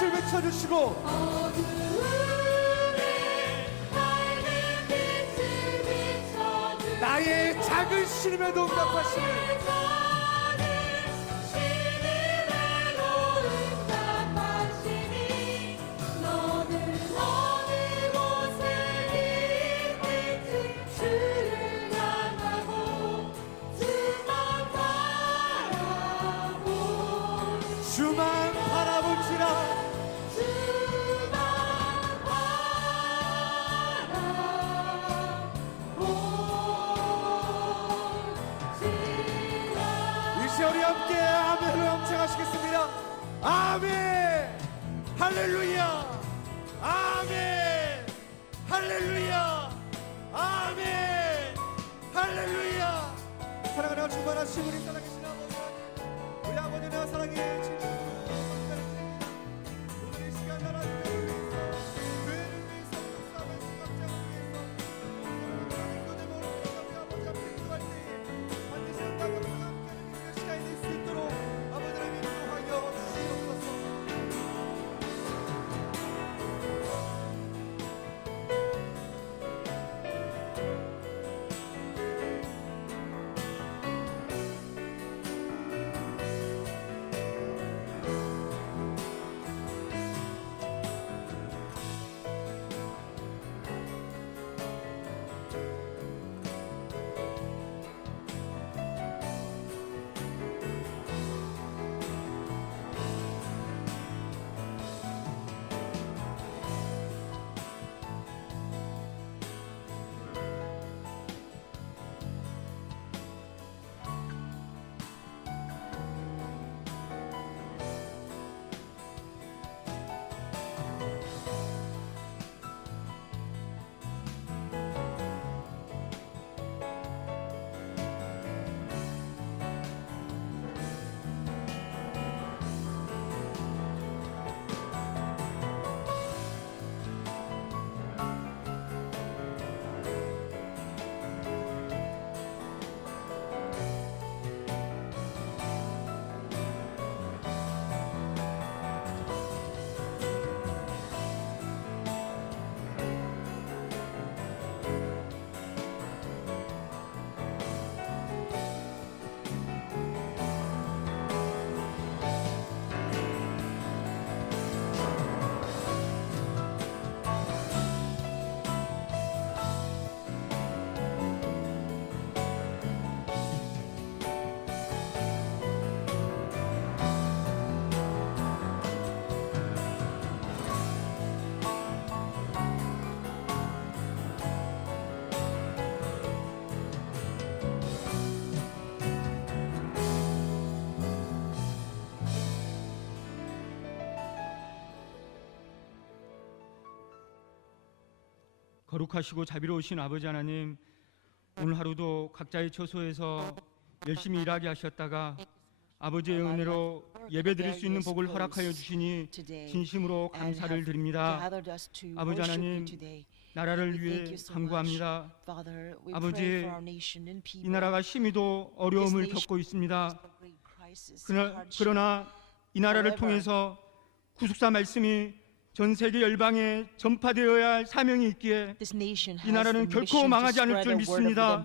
빛을 비춰주시고 나의 작은 신임에도 응답하시는 주만 바라본지라 이 시절이 함께 아멘으로 함청하시겠습니다. 아멘 할렐루야 아멘 할렐루야 아멘 할렐루야. 사랑하는 충만하신 우리 살아계신 아버지 하나님, 우리 아버지나 사랑의 진심 오늘 이 시간 나라를 위해서 교회를 위해서 역사하는 시각장을 위해서 오늘 믿음으로 아버지 앞에 기도할 때에 반드시 응답하고 함께하는 믿음의 시간이 될 수 있도록 아버지 하나님 인도하여 주시옵소서. 거룩하시고 자비로우신 아버지 하나님, 오늘 하루도 각자의 처소에서 열심히 일하게 하셨다가 아버지의 은혜로 예배드릴 수 있는 복을 허락하여 주시니 진심으로 감사를 드립니다. 아버지 하나님, 나라를 위해 간구합니다. 아버지, 이 나라가 심히도 어려움을 겪고 있습니다. 그러나 이 나라를 통해서 구속사 말씀이 전 세계 열방에 전파되어야 할 사명이 있기에 이 나라는 결코 망하지 않을 줄 믿습니다.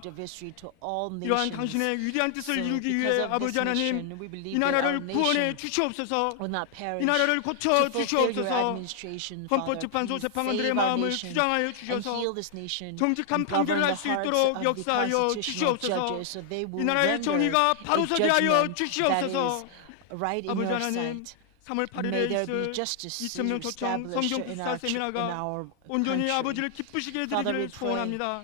이러한 당신의 위대한 뜻을 이루기 위해 아버지 하나님, 이 나라를 구원해 주시옵소서. 이 나라를 고쳐 주시옵소서. 헌법재판소 재판관들의 마음을 주장하여 주셔서 정직한 판결을 할 수 있도록 역사하여 주시옵소서. 이 나라의 정의가 바로 서게 하여 주시옵소서. 아버지 하나님, 3월 8일에 있을 2,000명 초청 성경국사 세미나가 온전히 아버지를 기쁘시게 해드리기를 소원합니다.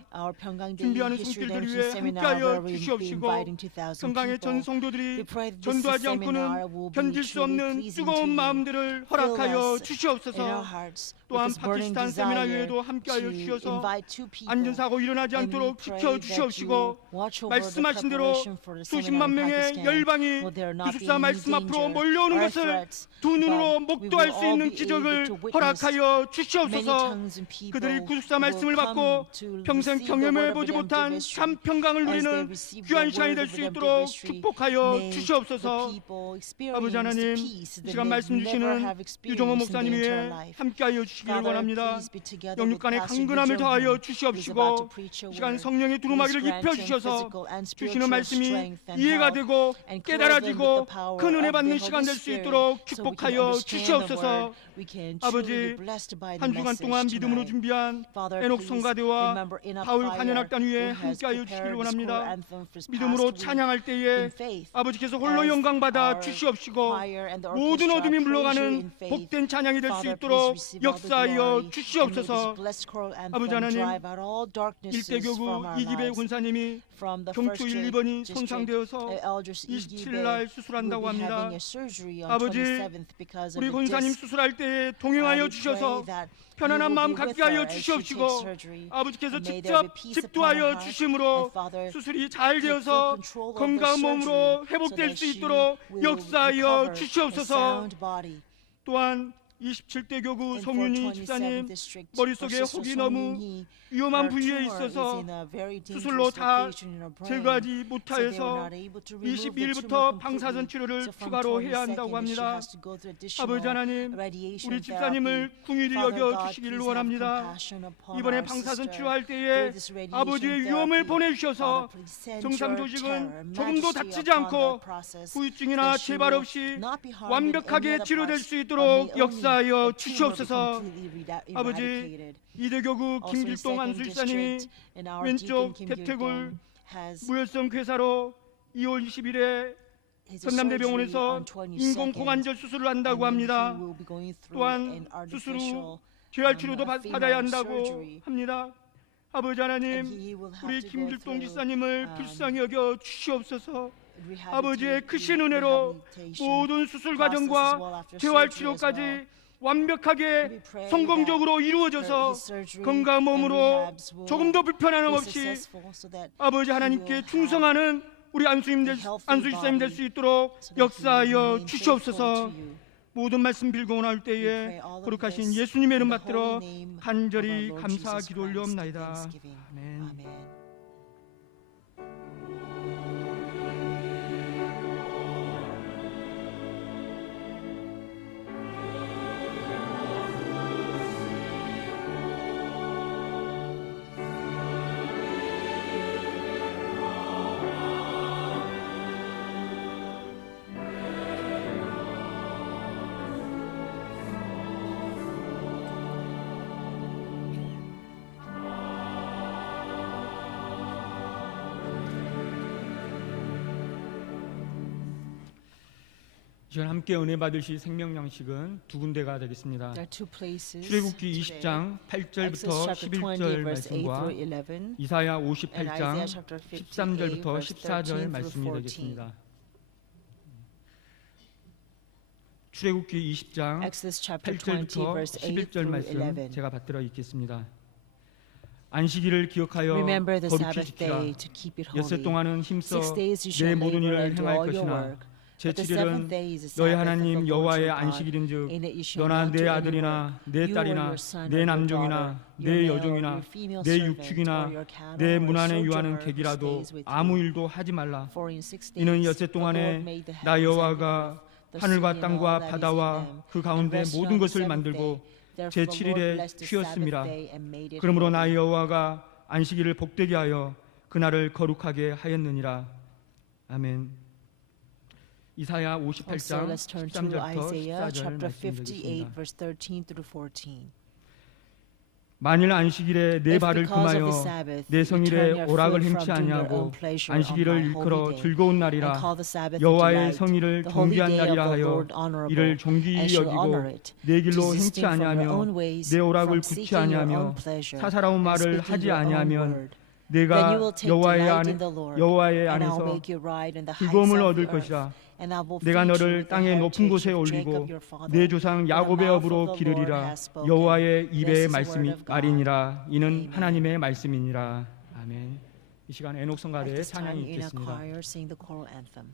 준비하는 손길들 위해 함께하여 주시옵시고 성강의 전 성도들이 전도하지 않고는 견딜 수 없는 뜨거운 마음들을 허락하여 주시옵소서. 또한 파키스탄 세미나 외에도 함께하여 주셔서 안전사고 일어나지 않도록 지켜주시옵시고 말씀하신 대로 수십만 명의 열방이 기숙사 말씀 앞으로 몰려오는 것을 두 눈으로 but we 목도할 will 수 all 있는 be 기적을 able to witness 허락하여 many 주시옵소서. tongues and people 그들이 who 구속사 will 말씀을 come 받고 to 평생 receive the word 경험해 of 보지 redemptive 못한 history. 참 평강을 As they 누리는 receive the 귀한 word 시간이 of 될 수 redemptive 있도록 history, 축복하여 may the 주시옵소서. people 아버지 experience 하나님, the peace 이 that 시간 they 말씀 never 주시는 have 유종호 experienced in 목사님 their 위에 entire life. 함께하여 주시기를 Father, 원합니다. please be together with 영육간의 Pastor 강건함을 Eugene, 더하여 who is about to 주시옵시고 preach 이 your 시간 word. 성령의 Please 두루마기를 grant 입혀 him 주셔서 physical and 주시는 spiritual 말씀이 strength and 이해가 health, 되고 and clothe him with 깨달아지고 the power 큰 은혜 of the 받는 Holy 시간 될 수 Spirit, 있도록 so we can 축복하여 understand the 주시옵소서. word. We can truly be 아버지, blessed by the 한 주간 message 동안 믿음으로 tonight. 준비한 Father, 에녹 please 성가대와 remember Enoch 바울 Fire, 관현악단 위에 who has 함께하여 prepared 주시기를 this 원합니다. choral anthem for this 믿음으로 past week. 찬양할 In 때에 faith, 아버지께서 홀로 as 영광받아 our 주시옵시고 choir and the 모든 orchestra 어둠이 praise you 물러가는 in faith, 복된 찬양이 될 수 Father, 있도록 please receive all the 역사하여 glory, and may this 주시옵소서. blessed choral 아버지 anthem 하나님, drive out all darknesses 일대교구 from our 이기배 lives. 군사님이 From the 경추 first 1, 2번이 district, 손상되어서 Elders 27일 날 수술한다고 will be 합니다. having a surgery on 아버지, 27th because of 우리 the 권사님 disc. 수술할 때에 동행하여 We 주셔서 pray that 편안한 you will 마음 be with 갖게 하여 her as she takes 주시옵시고 surgery. 아버지께서 And may there 직접 be peace upon her 집도하여 heart. 주심으로 And Father, 수술이 잘 take full 되어서 control of the 건강한 몸으로 surgery so 회복될 that 수 she 있도록 will 역사하여 recover a 주시옵소서. sound body. 또한 27대 교구 And for 송윤희 27th 집사님 district, 머릿속에 for Sister 혹이 너무 Songyun-hee, 위험한 her 부위에 tumor is 있어서 in a very dangerous 수술로 다 location in her brain. 제거하지 So they were 못하여서 not able to remove the 22일부터 tumor 방사선 completely. 치료를 So from 추가로 해야 22nd, 한다고 she 합니다. has to go through 아버지 additional 하나님, radiation 우리 therapy. 집사님을 궁일히 Father 여겨 God, 주시기를 please have 원합니다. compassion upon 이번에 our 방사선 sister 치료할 때에 through this radiation 아버지의 위험을 therapy. 보내주셔서 Father, please send 정상 your 조직은 terror, 조금도 majesty 다치지 upon 않고 that process, 후유증이나 that she 재발 will 없이 not be harmed in any 완벽하게 other 치료될 parts, 수 but 있도록 may only 역사하여 the tumor be 주시옵소서. completely 아버지, eradicated. 이대교구 Also in 김길동 2nd 안수 집사님이 district, and our 왼쪽 deacon Kim 대퇴골 Gil-dong has 무혈성 괴사로 2월 20일에 his 전남대병원에서 surgery on 22nd, 인공 고관절 수술을 한다고 and then 합니다. he will be going through 또한 an 수술 artificial 후 재활 치료도 female 받아야 한다고 surgery. 합니다. 아버지 And 하나님, he will have 우리 to go 김길동 through, 집사님을 불쌍히 여겨 주시옵소서. rehabilitate- 아버지의 크신 은혜로 rehabilitation 모든 수술 process as well 과정과 after 재활 surgery as 치료까지 well. 완벽하게 We pray 성공적으로 that 이루어져서 his surgery 건강한 and 몸으로 rehabs will 조금도 불편함 be 없이 successful so that 아버지 he 하나님께 will have 충성하는 우리 안수 집사님 될 수 있도록 so that he will 역사하여 remain faithful 주시옵소서. to you. 모든 말씀 빌고 나올 We 때에 pray all of 거룩하신 this 예수님의 이름 in the 받들어 holy name of our 간절히 Lord 감사 Jesus 기도 Christ. 올려옵나이다. Thanksgiving. 아멘. Amen. 이 시간 함께 은혜 받으실 생명 양식은 두 군데가 되겠습니다. There are two places 출애굽기 today. 20장 Exodus 8절부터 chapter 20 11절 verse 8 말씀과 through 11 이사야 and 58장 Isaiah chapter 58 13절부터 verse 14절 13 말씀이 through 14. 되겠습니다. 출애굽기 20장 Exodus chapter 20 8절부터 verse 8 11절 through 말씀 11. 제가 받들어 읽겠습니다. 안식일을 기억하여 Remember the 거룩히 Sabbath 지키라. day to keep it 엿새 holy. 동안은 힘써 6 days you 내 shall 모든 labor 일을 and do 행할 all your 것이나 work. But the 제7일은 seventh day is the 너희 Sabbath of the 하나님 Lord 여호와의 your God. 안식일인즉 In it you shall 너나 not 내 do any 아들이나 work. 내 You or 딸이나 your son or 내 your 남종이나 daughter, 내 your male or 여종이나 your female 내 servant, 육축이나 or your cattle, 내 or 문 안에 sojourner 유하는 who 객이라도 stays with 아무 you. 일도 하지 말라. For in 6 이는 days 엿새 the 동안에 Lord made the 나 heavens and the 여호와가 earth, the 하늘과 sea and all 땅과 that is in 바다와 them, 그 and 가운데 rested 모든 on the 것을 seventh 만들고 day. Therefore the 제7일에 Lord blessed the 쉬었음이라. Sabbath day and made it 그러므로 holy. 나 여호와가 안식일을 복되게 하여 그날을 거룩하게 하였느니라. 아멘. 이사야 Also, 58장 let's turn to 13절부터 Isaiah 14절 chapter 말씀 58 드리겠습니다. verse 13 through 14. 만일 안식일에 내 If 발을 because of 금하여 the Sabbath 내 you turn 성일에 your 오락을 foot 행치 from doing your 아니하고 own pleasure on 안식일을 my 일컬어 holy day, 즐거운 and 날이라 call the Sabbath a 여호와의 delight, 성일을 the holy 존귀한 day of 날이라 the 하여 Lord honorable, 이를 and 존귀히 shall honor 여기고 it, 내 길로 행치 desisting from your 아니하며 own ways, 내 오락을 from 굳이 seeking your 아니하며 own pleasure, 사사로운 and 말을 speaking 하지 your own 아니하면 word. Then 내가 you will take 여호와의 delight 안에 in the Lord, 여호와의 and I'll 안에서 make you ride in the heights 즐거움을 of 얻을 the earth. 것이라. And I will 내가 feed you 너를 with the 땅의 높은 heritage 곳에 of 올리고 Jacob your father. 내 조상 For the 야곱의 mouth of 업으로 the Lord 기르리라. has spoken. 여호와의 This 입의 is the 말씀이 word of God. 아니니라. 이는 Amen. 하나님의 말씀이니라. 아멘. 이 시간 에녹 At 성가대의 this time, 찬양이 in a 있겠습니다. choir, sing the choral anthem.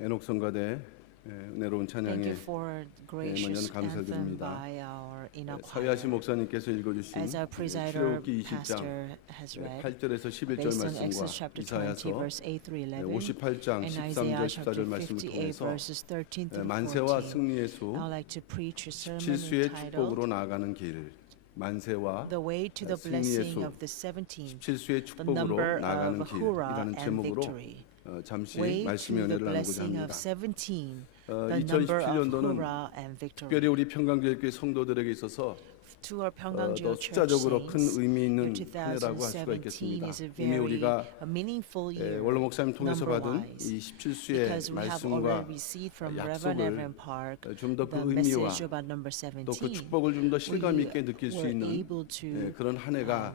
에녹 성가대 은혜로운 Thank 찬양에 you for gracious 먼저 감사드립니다. anthem by our Enoch 사회하신 choir. 목사님께서 읽어주신 As our presider, 출애굽기 20장 pastor has read, 8절에서 11절 based on 말씀과 Exodus chapter 20, 이사야서 verse 8 through 11, 58장 and 13절 Isaiah 14절 chapter 말씀을 58, 통해서 verses 13 through 만세와 14. 승리의 수 I would like to preach a sermon 실수의 entitled 축복으로 나아가는 길 만세와 The Way to the 승리의 Blessing 수 of the 17, 실수의 the 축복으로 number 나아가는 of Hurrah 길이라는 and 제목으로 victory. 잠시 Way 말씀의 to the 은혜를 나누고자 blessing 합니다. of 17, the number of 2017년도는 Hurrah and victory. 특별히 우리 평강교회 성도들에게 있어서 To our 더 Pyeonggang Church 숫자적으로 큰 saints, 의미 있는 year 한 해라고 할 수가 2017 있겠습니다. is a 이미 very 우리가 meaningful year, 원로 목사님 통해서 받은 number-wise, 이 17수의 because we have 말씀과 already received from Reverend 약속을 Evan Park 좀 더 그 the 의미와 message about number 17. 또 그 축복을 좀 더 실감 We 있게 느낄 수 were 있는 able to 그런 한 해가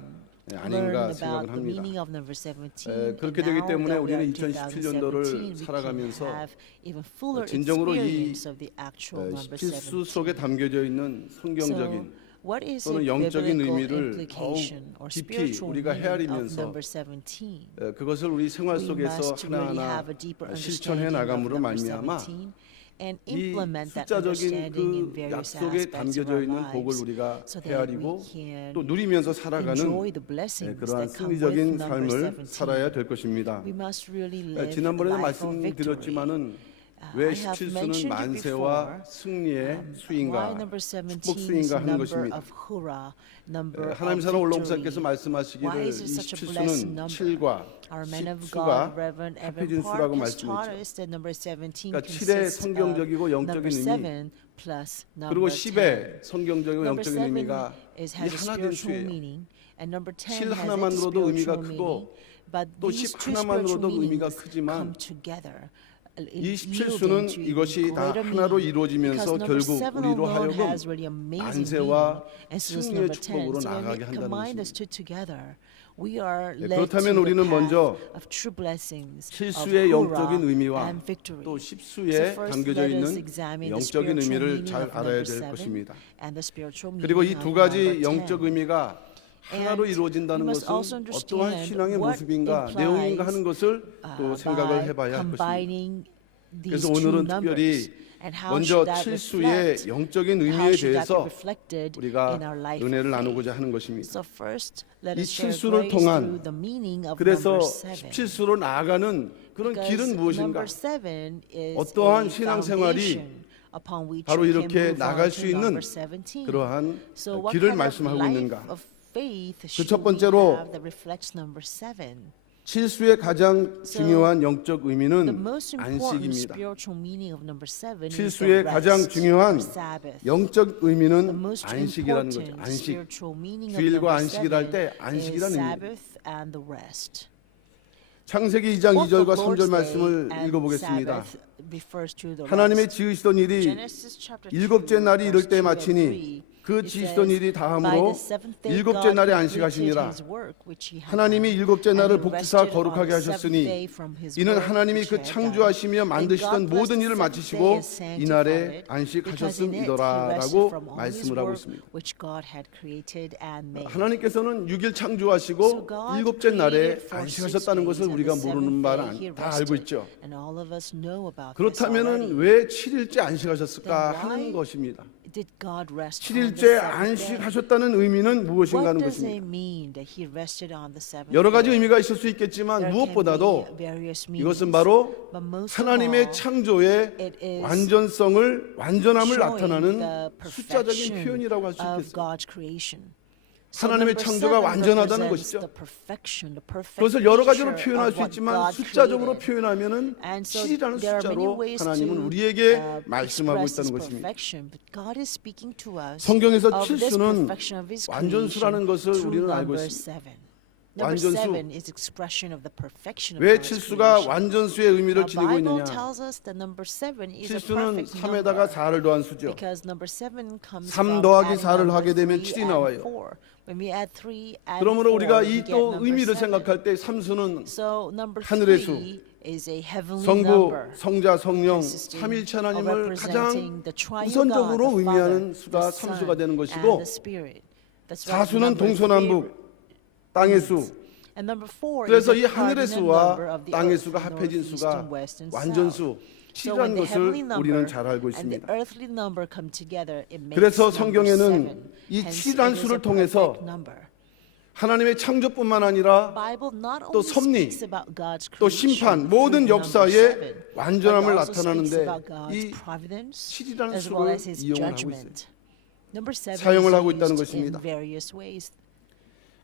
learn 아닌가 about 생각을 the 합니다. meaning of number 17. 그렇게 And 되기 now 때문에 that we 우리는 are in 2017년도를 2017, we can 살아가면서 have even fuller 진정으로 이 experience of the actual number 17수 속에 17. 담겨져 있는 성경적인 What is 또는 its 영적인 biblical 의미를 implication or 깊이 spiritual 우리가 meaning of 헤아리면서 number 17? 그것을 우리 생활 We 속에서 must really 하나하나 have a deeper 실천해 understanding of 나감으로 number 말미암아 17 and 이 implement that 숫자적인 understanding in 그 various 약속에 aspects of 담겨져 our 있는 복을 lives 우리가 so that 헤아리고 we can 또 누리면서 살아가는 enjoy the blessings 그러한 that come with 승리적인 number 삶을 17. 살아야 될 것입니다. We must really live a 지난번에도 life of victory. 말씀드렸지만은 왜 I have 17수는 mentioned it 만세와 before. 승리의 Why 수인가 number 17 축복 is 수인가 하는 number 것입니다. of hurrah, number 하나님 of 사랑 원로 victory. 목사께서 말씀하시기를 Why 이 is it such a blessed 17수는 number? 7과 Our man of 10수가 God, Reverend Evan 합해진 Park, 수라고 has taught 말씀했죠. us that number 17 그러니까 7의 consists of 성경적이고 영적인 number 의미 7 plus 그리고 number 10의 10. 성경적이고 Number 영적인 7 의미가 has 이 a 하나 된 spiritual 수예요. meaning, and number 10 칠 has its 하나만으로도 의미가 spiritual meaning. 크고 But 또 these 10 two 하나만으로도 spiritual 의미가 meanings 크지만 come together. 이 yielding 17수는 to 이것이 다 greater 하나로 meaning. 이루어지면서 Because number 결국 7 우리로 alone 하여금 has really amazing 만세와 meaning. And so is 승리의 number 10. 축복으로 So when 나아가게 we 한다는 combine 것입니다. those two together, we are 네, led 그렇다면 to the 우리는 path 먼저 of true blessings, of 실수의 영적인 hurrah 의미와 and victory. 또 So 10수에 first 담겨져 let us 있는 examine the 영적인 spiritual 의미를 meaning 잘 of 알아야 number 될 7 것입니다. and the spiritual 그리고 이 meaning 두 of 가지 number 10. 영적 의미가 하나로 And 이루어진다는 we must also 것은 어떠한 understand 신앙의 what 모습인가 implies, 내용인가 하는 것을 또 생각을 by 해봐야 할 것입니다. combining these 그래서 two 오늘은 numbers. 특별히 And how 먼저 should that 7수의 reflect? 영적인 How 의미에 should that be 대해서 reflected 우리가 in our life 은혜를 of 나누고자 faith? 하는 것입니다. So first, let 이 us share 7수를 grace 통한 through the meaning of 그래서 number 7. 17수로 나아가는 그런 Because 길은 무엇인가? number 7 is 어떠한 a 신앙생활이 foundation upon which 바로 we can 이렇게 move on 나갈 to 수 있는 number 17. 그러한 So what 길을 kind of 말씀하고 life 있는가? of faith 그 should 첫 we 번째로 have that reflects number 7? 7수의 가장 So, 중요한 영적 The 의미는 most important 안식입니다. spiritual meaning of number 7 is the 7수의 가장 rest, 중요한 or Sabbath. 영적 The 의미는 most 안식이라는 거죠. important 안식. spiritual meaning of 주일과 number 안식이라 할 7 때 is 안식이라는 의미입니다. Sabbath and the rest. 창세기 2장 Both 2절과 the 3절 Lord's 말씀을 Day and 읽어보겠습니다. Sabbath refers to the 하나님의 rest. 지으시던 일이 Genesis chapter 2, 일곱째 날이 이를 verse 때 2 and 마치니 3, 그 it 지으시던 says, 일이 By 다함으로 the seventh day 일곱째 God 날에 completed 안식하시니라. his work which he had 하나님이 done, 일곱째 and 날을 he 복주사 rested on 거룩하게 the seventh 하셨으니 day from his 이는 work 하나님이 which 그 he had 창조하시며 done. 만드시던 And God 모든 blessed 일을 the seventh 마치시고 day and sanctified 이날에 it, because in it he 안식하셨음이더라라고 rested from all his 말씀을 하고 work 있습니다. which God had created and made. 하나님께서는 6일 So 창조하시고 God 일곱째 날에 created for 6 안식하셨다는 days, 것을 and 우리가 the 모르는 seventh 바는 day he 다 알고 rested. 있죠. And all of us know about this 그렇다면은 already. 왜 7일째 안식하셨을까 Then 하는 why 것입니다. Did God rest on the 7일째 seventh day? 안식하셨다는 의미는 무엇인가 What 하는 does it 것입니다. mean that he rested on the seventh 여러 가지 day? 의미가 있을 수 있겠지만 There 무엇보다도 can be various meanings, 이것은 바로 but most of 하나님의 all, 창조의 it is 완전성을 완전함을 showing 나타나는 the 숫자적인 perfection 표현이라고 할 수 of 있겠습니다. God's creation. So 하나님의 number 창조가 7 완전하다는 represents 것이죠. the perfection, the perfect 그것을 여러 가지로 nature 표현할 of 수 what 있지만 God 숫자적으로 created. 표현하면은 And so 7이라는 there are many 숫자로 ways 하나님은 to 우리에게 말씀하고 express 있다는 this 것입니다. perfection, but God is speaking to us 성경에서 of this 7수는 perfection of His 완전수라는 creation 것을 through 우리는 알고 number 있습니다. 7. Number 완전수. 7 is expression of the perfection of 왜 God's 7수가 creation. 완전수의 의미를 Now, 지니고 Bible 있느냐? tells us that number 7 is a 7수는 perfect 3에다가 number 4를 더한 수죠. because number 7 comes 3 from 더하기 adding 4를 number 하게 되면 3 7이 and 나와요. 4. When we add 3 and 그러므로 4, 우리가 we 이 get 또 number 의미를 7. 생각할 때 3수는 So number 하늘의 3 is a heavenly 성부, number. 성자, 성령, consisting 삼일체 of 하나님을 representing 가장 the triune 우선적으로 God, the 의미하는 Father, 수가 the Son, 3수가 되는 and 것이고 the Spirit. That's why 4수는 number 동서남북, 땅의 수, And number 4 그래서 is 이 the 하늘의 cardinal 수와 number of the 땅의 earth, 수가 합해진 north, east, 수가 and west, and 완전수 south. So 7이라는 when the heavenly 것을 우리는 number 잘 알고 and the 있습니다. earthly number come together, it makes 그래서 number 성경에는 7. 이 Hence, 7이라는 it is 수를 a 통해서 perfect number. 하나님의 창조뿐만 아니라 Bible not 또 only 섭리, speaks about God's 또 creation 심판, through 모든 the number 역사의 7, 완전함을 but also speaks 나타나는데 about God's 이 providence 7이라는 as well 수를 as His 이용을 하고 있어요. judgment. Number 7 사용을 하고 is 있다는 used 것입니다. in various ways.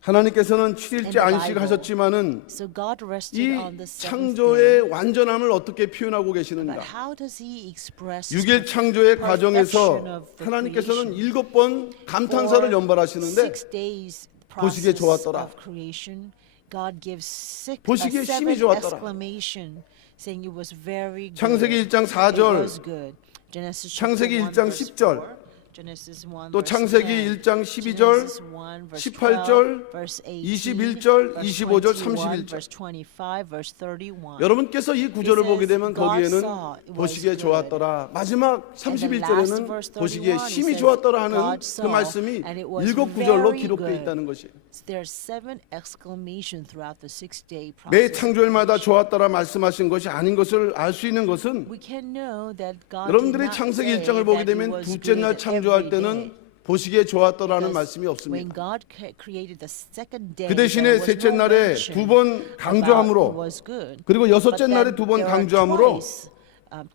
하나님께서는 7일째 안식하셨지만은 So God rested 이 on the seventh 창조의 day. 완전함을 어떻게 표현하고 계시는가? But how does He express 6일 the 창조의 perfection 과정에서 of the 하나님께서는 creation? 7번 감탄사를 For 연발하시는데 6 days 보시기에 process 좋았더라. of creation, God gives 보시기에 심히 seven 좋았더라. exclamation, saying it was very good. 창세기 1장 It 4절, was good. Genesis 창세기 chapter 1장 1 verse 10절, 4, Genesis 1 또 verse 창세기 10, 1장 12절, Genesis 1 verse 18절, 12, verse 18, 21절, verse 25절, 21, 31절. verse 25, verse 31. 여러분께서 이 구절을 It 보게 says, 되면 God 거기에는 saw it was 보시기에 good. 좋았더라. 마지막 And the last 31절에는 verse 31, 보시기에 it 심히 says, 좋았더라 하는 God 그 saw, 말씀이 and it was 7구절로 very 기록되어 good. 있다는 것이에요. There are 7 exclamation throughout the 6-day 매 process. 창조일마다 좋았더라 말씀하신 것이 아닌 것을 알 수 있는 것은 We can know that God 여러분들이 did not 창세기 say 1장을 보게 that it 되면 was 둘째 날 good 창조할 every 때는 day. 보시기에 좋았더라는 Because 말씀이 when 없습니다. God created the second day, 그 대신에 there was 셋째 no 날에 mention 두 번 about it 강조함으로 was good. 그리고 여섯째 But 날에 then 두 번 there are 강조함으로 twice,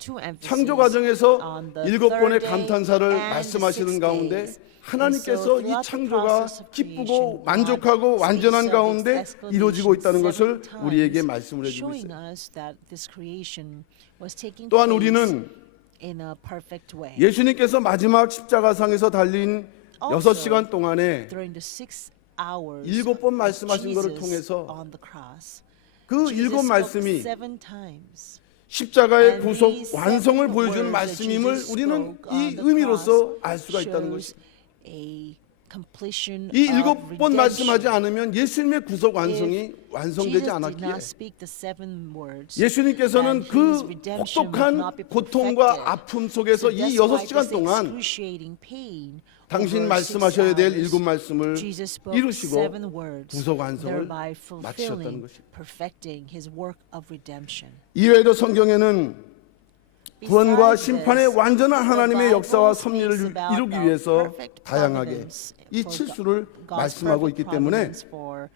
two emphasis 창조 과정에서 on the 7번의 third day 감탄사를 and the 말씀하시는 6 가운데 days. 하나님께서 이 창조가 기쁘고 만족하고 완전한 가운데 이루어지고 있다는 것을 우리에게 말씀을 해주고 있어요. 또한 우리는 in a perfect way. 예수님께서 마지막 십자가상에서 달린 6시간 동안에 During the 6 hours 7번 말씀하신 것을 Jesus 통해서 on the cross, 그 Jesus 7 spoke 말씀이 7 times. 십자가의 And 구속 these 완성을 7 보여주는 words that 말씀임을 Jesus 우리는 spoke on 이 the 의미로서 cross 알 수가 있다는 shows 것입니다. a completion 이 of 7번 말씀하지 redemption. 않으면 예수님의 구속 완성이 Jesus 완성되지 did 않았기에 not speak the 7 words. 예수님께서는 then 그 his redemption would 혹독한 not be 고통과 perfected. 아픔 속에서 So 이 that's why 6시간 this 동안 excruciating pain 당신 over 6 말씀하셔야 될 hours, 7 말씀을 Jesus spoke 이루시고 7 words, 구속 완성을 thereby 마치셨다는 fulfilling, 것입니다. perfecting his work of redemption. 이외에도 성경에는 구원과 Besides 심판의 this, 완전한 the 하나님의 Bible 역사와 speaks 섭리를 about 이루기 the 위해서 perfect 다양하게 providence 이 for 칠수를 God's 말씀하고 perfect 있기 때문에 providence for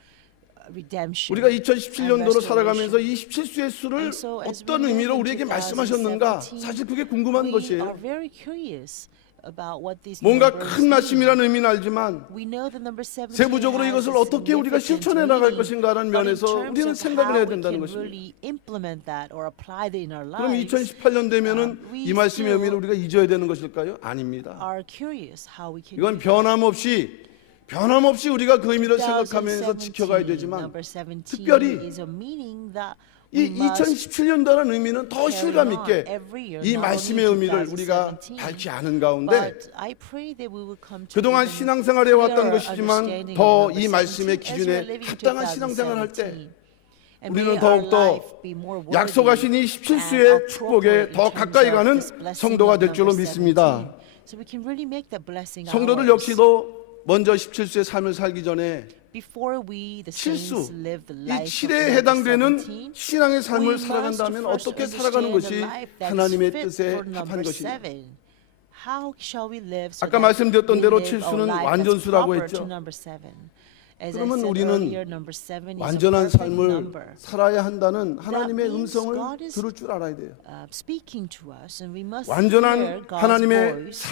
redemption 우리가 2017년도로 and 살아가면서 restoration. 이 17수의 수를 And so as we 어떤 live 의미로 in 우리에게 말씀하셨는가 2017, 사실 그게 궁금한 We 것이에요. are very curious about what these 뭔가 numbers 큰 mean. 말씀이라는 의미는 알지만 We know the number 17 세부적으로 has 이것을 a 어떻게 우리가 significant 실천해 나갈 meaning, 것인가라는 but in 면에서 terms 우리는 of 생각을 how 해야 we 된다는 can 것입니다. really implement that or apply that in our 그럼 lives, 2018년 되면은 we 이 말씀의 still 의미를 우리가 잊어야 되는 것일까요? 아닙니다. are curious how we can 이건 do 변함없이 우리가 그 의미를 생각하면서 2017, 지켜가야 되지만 number 17 특별히 is a meaning that 이 we must 2017년도라는 의미는 더 carry 실감 on 있게 every year, 이 not 말씀의 only 의미를 우리가 2017, 밝히 아는 가운데 but I pray that we will come to 그동안 even 신앙생활 해왔던 clearer 것이지만 understanding 더 of 이 number 말씀의 17 as 기준에 we're living 합당한 신앙생활을 할 2017. 때 And 우리는 may our 더욱더 life be more worthy 약속하신 이 and 17수의 축복에 appropriate 더 in terms 가까이 of 가는 this blessing 성도가 of 될 줄로 number 믿습니다. 17. So we can really make that blessing 성도들 ours. 역시도 먼저 17수의 삶을 살기 전에 Before we, the 실수, saints, live the 이 life of 7에 number 해당되는 17, 신앙의 삶을 we must 살아간다면 first 어떻게 understand 살아가는 the 것이 life that is 하나님의 fit 뜻에 for 합한 number 것이냐. 7. How shall we live so 아까 that 말씀드렸던 we 대로 live a 칠수는 life that's 완전수라고 proper 했죠. to number 7? As I 그러면 said 우리는 earlier, number 7 is a 완전한 perfect 삶을 number. 살아야 한다는 하나님의 means 음성을 God is 들을 줄 알아야 돼요. Speaking to us, and we must 완전한 hear God's 하나님의 voice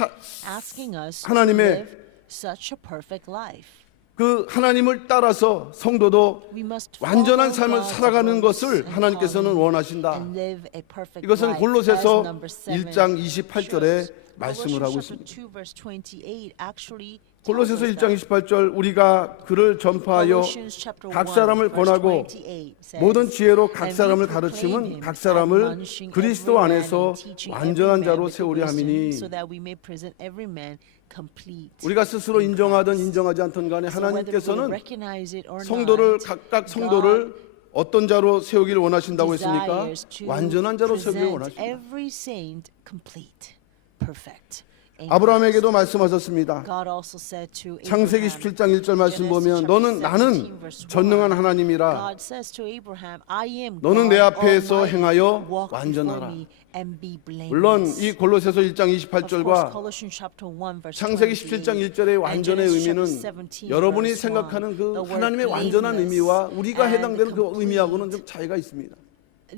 asking us 하나님의 to live such a perfect life. 그 하나님을 따라서 성도도 We must 완전한 follow 삶을 God's 살아가는 voice 것을 and 하나님께서는 calling 원하신다. and live a perfect 이것은 life, 골로새서 as number 7 1장 28절에 shows. 말씀을 하고 Colossians 있습니다. chapter 2 verse 28 actually tells 골로새서 us 1장 that. 28절 우리가 그를 전파하여 Colossians chapter 각 1 사람을 verse 권하고 28 says, 모든 지혜로 각 "And we 사람을 proclaim 가르침은 him, 각 사람을 admonishing 그리스도 every man 안에서 and teaching 완전한 every man 자로 with 세우려 wisdom, 함이니 so that we may present every man complete." 우리가 스스로 in 인정하든 Christ. 인정하지 않든 간에 So whether we 하나님께서는 recognize it or 성도를 not, 각각 성도를 어떤 자로 세우기를 원하신다고 했습니까? desires to 완전한 자로 세우기를 present 원하십니다. every saint complete, perfect 아브라함에게도 말씀하셨습니다. God also said to 창세기 Abraham, 17장 1절 말씀 보면 너는 나는 전능한 하나님이라 God says to Abraham, I am 너는 God 내 앞에서 Almighty. 행하여 Walk 완전하라. before me and be blameless. 물론 이 골로새서 1장 Of course, 28절과 Colossians chapter 1 verse 창세기 28 17장 1절의 완전의 and Genesis 의미는 chapter 17 여러분이 verse 1, 생각하는 그 the word 하나님의 완전한 blameless 의미와 우리가 and 해당되는 그 complete. 의미하고는 좀 차이가 있습니다.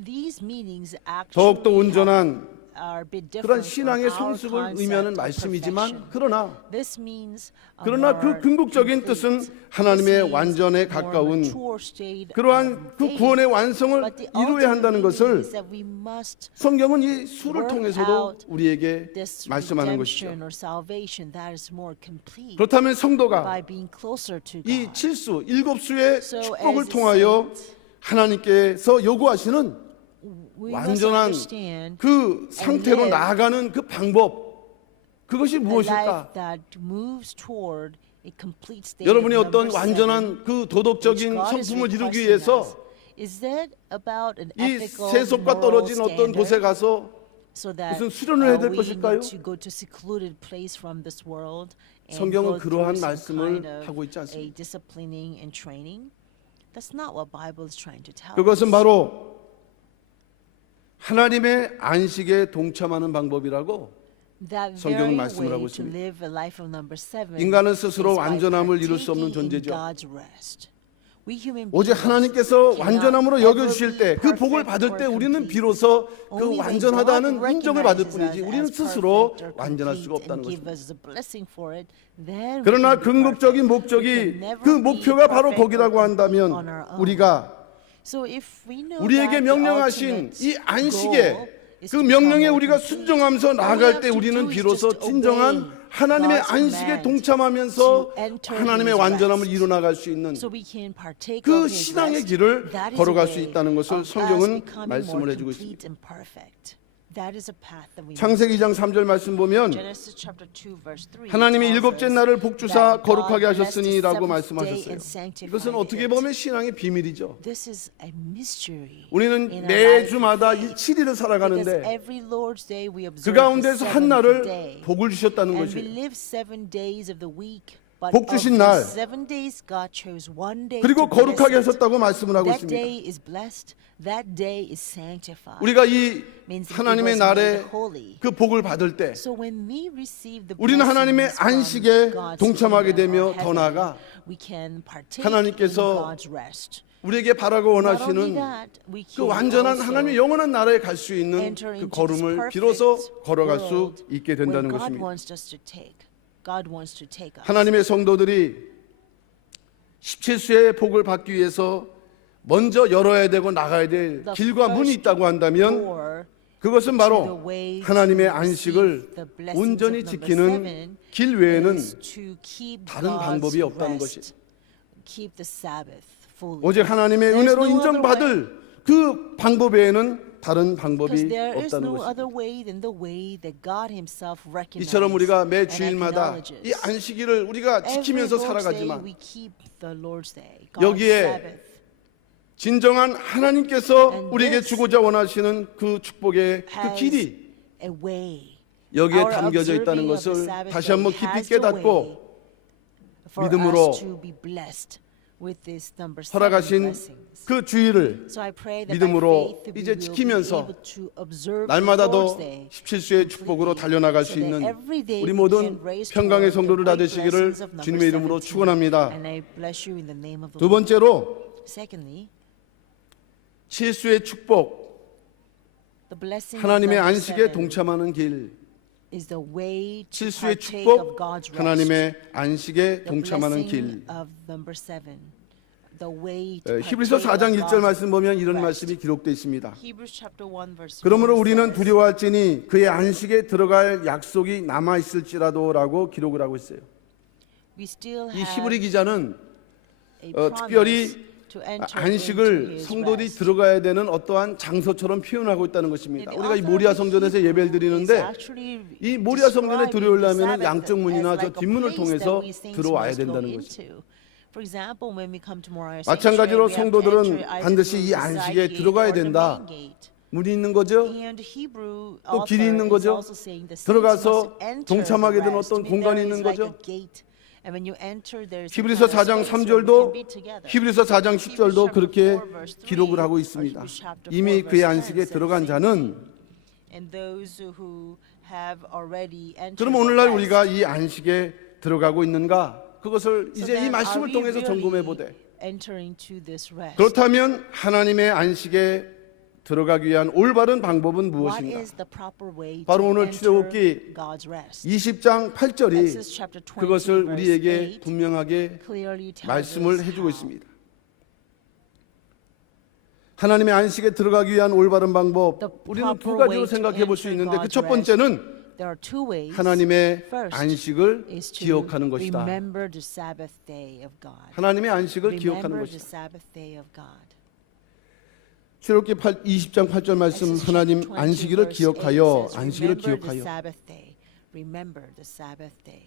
These meanings 더욱더 actually 온전한 are a bit 그런 different 신앙의 from our 성숙을 concept 의미하는 of 말씀이지만 perfection. 그러나 This means a 그러나 그 more 궁극적인 complete. 뜻은 This 하나님의 means 완전에 more 가까운 mature state 그러한 of 그 faith. 구원의 완성을 But the 이루어야 한다는 ultimate 것을 meaning is that we must 성경은 이 수를 work 통해서도 out 우리에게 this 말씀하는 것이죠. redemption or salvation that is more complete 그렇다면 성도가 by being closer to 이 God. 7수 7수의 So 축복을 as a 통하여 saint, 하나님께서 요구하시는 we must 완전한 understand 그 상태로 live 나아가는 그 방법 그것이 a 무엇일까? life that moves toward a complete state 여러분이 of 어떤 number 완전한 seven, 그 which 도덕적인 God is 성품을 이루기 requesting 위해서 us. Is that about an 이 ethical, 세속과 moral 떨어진 어떤 곳에 standard? 가서 So that 무슨 수련을 해야 될 we 것일까요? need to go to secluded place from this world and 성경은 go 그러한 through some 말씀을 kind of 하고 있지 a 않습니다. disciplining and training. That's not what Bible is trying to tell 그것은 us. 바로 하나님의 안식에 동참하는 방법이라고 That 성경은 very 말씀을 하고 way to 있습니다. live a life of number seven 인간은 스스로 is by 완전함을 이룰 수 없는 partaking in 존재죠. God's rest. We human 오직 beings 하나님께서 cannot 완전함으로 ever 여겨주실 be 때 그 복을 perfect 받을 or 때 우리는 complete. 비로소 그 Only when 완전하다는 God 인정을 받을 recognizes 뿐이지 us 우리는 as 스스로 perfect or 완전할 complete 수가 없다는 and give 것입니다. us the blessing for it, then we 그러나 can be 궁극적인 perfect. We 목적이 can never 그 be 목표가 바로 perfect or 거기라고 complete 한다면 on our own. 우리가 So if we know 우리에게 that the 명령하신 ultimate 이 goal 안식에 is 그 to 명령에 become 우리가 more complete, 순종하면서 all we 나아갈 have 때 to 우리는 do is 비로소 just obey 진정한 하나님의 God's 안식에 command 동참하면서 to enter 하나님의 His 완전함을 rest. 이뤄나갈 수 있는 So we can partake 그 of His 신앙의 rest. 길을 That is 걸어갈 a 수 way 있다는 것을 of us 성경은 becoming 말씀을 more 해주고 complete 있습니다. and perfect. That is a path that we 창세기 2장 3절 말씀 보면 Genesis chapter 2 verse 3 하나님이 tells 일곱째 us 날을 복주사 that 거룩하게 God blessed the 하셨으니라고 seventh day 말씀하셨어요. and sanctified 이것은 어떻게 it. 보면 신앙의 비밀이죠. This is a mystery. 우리는 in our 매주마다 이 life of 7일을 faith. 살아가는데 Because every Lord's Day we 그 observe the 가운데서 한 seventh 날을 day. 복을 주셨다는 And we 것이에요. live 7 days of the week. But 복 of 주신 the 날, 7 days God chose one day 그리고 to bless 거룩하게 it. 하셨다고 말씀을 하고 That 있습니다. day is blessed. That day is sanctified. 우리가 이 Means it 하나님의 was 날에 made holy. 그 복을 받을 때 So when we receive the 우리는 하나님의 blessings from 안식에 God's 동참하게 kingdom 되며 or 더 heaven, 나아가 we can partake 하나님께서 in God's rest. 우리에게 바라고 Not only 원하시는 that, we 그 can 완전한 also 하나님의 영원한 나라에 갈 수 있는 enter 그 into this 걸음을 perfect 비로소 걸어갈 수 world 있게 where 된다는 God 것입니다. wants us to take. God wants to take us. 하나님의 성도들이 17수의 복을 받기 위해서 먼저 열어야 되고 나가야 될 The 길과 문이 first 있다고 한다면 door 그것은 to the 바로 way to 하나님의 receive 안식을 the blessings 온전히 of number 지키는 seven 길 외에는 is to keep 다른 God's 방법이 없다는 rest. 것이. Keep the Sabbath fully. 오직 하나님의 There's 은혜로 no other way. 인정받을 그 방법 외에는 다른 Because 방법이 there is 없다는 no 것입니다. other way than the way that God Himself recognizes 이처럼 우리가 매 and 주일마다 이 acknowledges. 안식일을 우리가 Every 지키면서 Lord's Day 살아가지만 we keep the Lord's Day, God's 여기에 Sabbath. 진정한 하나님께서 And 우리에게 this 주고자 원하시는 그 축복의 그 has 길이 a way. 여기에 Our 담겨져 있다는 observing of the 것을 Sabbath 다시 한번 day 깊이 has the way 깨닫고 for 믿음으로 us to be blessed with this number seven 허락하신 blessings. 그 주일을 So I pray that 믿음으로 by faith we 이제 will be 지키면서 able to observe 날마다 the Lord's 더 Day 17수의 축복으로 달려나갈 수 so that 있는 every day 우리 we 모든 can raise 평강의 toward 성도를 다 the great 되시기를 blessings of number 주님의 이름으로 17. 축원합니다. And I bless you in the name of the 두 Lord. 번째로 Secondly, 7수의 축복, the blessing of 하나님의 number 안식에 seven 동참하는 길, is the way to 7수의 partake of 축복, God's rest. 하나님의 안식에 The 동참하는 blessing 길. of number seven, the way to 히브리서 partake 4장 of 1절 God's 말씀 보면 이런 rest. 말씀이 기록되어 있습니다. Hebrews chapter 1 verse 1 그러므로 우리는 says, 두려워할지니 그의 안식에 들어갈 약속이 남아 있을지라도라고 기록을 하고 있어요. we still 이 have 히브리 기자는 a 특별히 promise to enter into 안식을 his 성도들이 rest. 들어가야 되는 어떠한 장소처럼 표현하고 있다는 것입니다. The 우리가 이 author 모리아 of the 성전에서 Hebrew 예배를 is 드리는데 actually 이 모리아 성전에 describing 들어오려면 the 양쪽 Sabbath 문이나 as 저 like a 뒷문을 place 통해서 that we saints 들어와야 must go 된다는 것이죠. into. For example, when we come to Moriah 마찬가지로 Sanctuary, we have to 성도들은 enter either 반드시 through 이 the side 안식에 gate 들어가야 or the 된다. main gate. 문이 있는 거죠. And Hebrew 또 길이 있는 author is 거죠. also saying the saints 들어가서 must enter 동참하게 the 된 rest. 어떤 I mean, 공간이 there 있는 is like 거죠. a gate. And when you enter, there's a 히브리서 kind of 4장 space where we can be 3절도 together. 히브리서 4장 10절도 Hebrews 그렇게 chapter 4, verse 3, 기록을 하고 or 있습니다. Hebrews chapter 4, 이미 verse 그의 10 안식에 says 들어간 the same. 자는 And those who have already entered 그럼 the 오늘날 rest. 우리가 이 안식에 들어가고 있는가? 그것을 So 이제 이 then 말씀을 are we 통해서 점검해 really 보되 entering to this rest? 그렇다면 하나님의 안식에 들어가기 위한 올바른 방법은 What 무엇인가? is the proper way 바로 to 오늘 enter 출애굽기 God's rest? 20장 8절이 Exodus chapter 20, 그것을 verse 우리에게 8 분명하게 clearly tells 말씀을 us 해주고 how. 있습니다. 하나님의 안식에 들어가기 위한 올바른 방법 The 우리는 두 proper 가지로 way to 생각해 볼 수 enter 있는데 그 God's 첫 번째는 There are two ways. 하나님의 First 안식을 is to 기억하는 것이다. remember the Sabbath day of God. 하나님의 안식을 기억하는 Remember the 것이다. Sabbath day of God. 출애굽기 20장 8절 말씀 Exodus 하나님 chapter 20, 안식일을 verse 8 기억하여 says, 안식일을 Remember the 기억하여 Sabbath day. Remember the Sabbath day.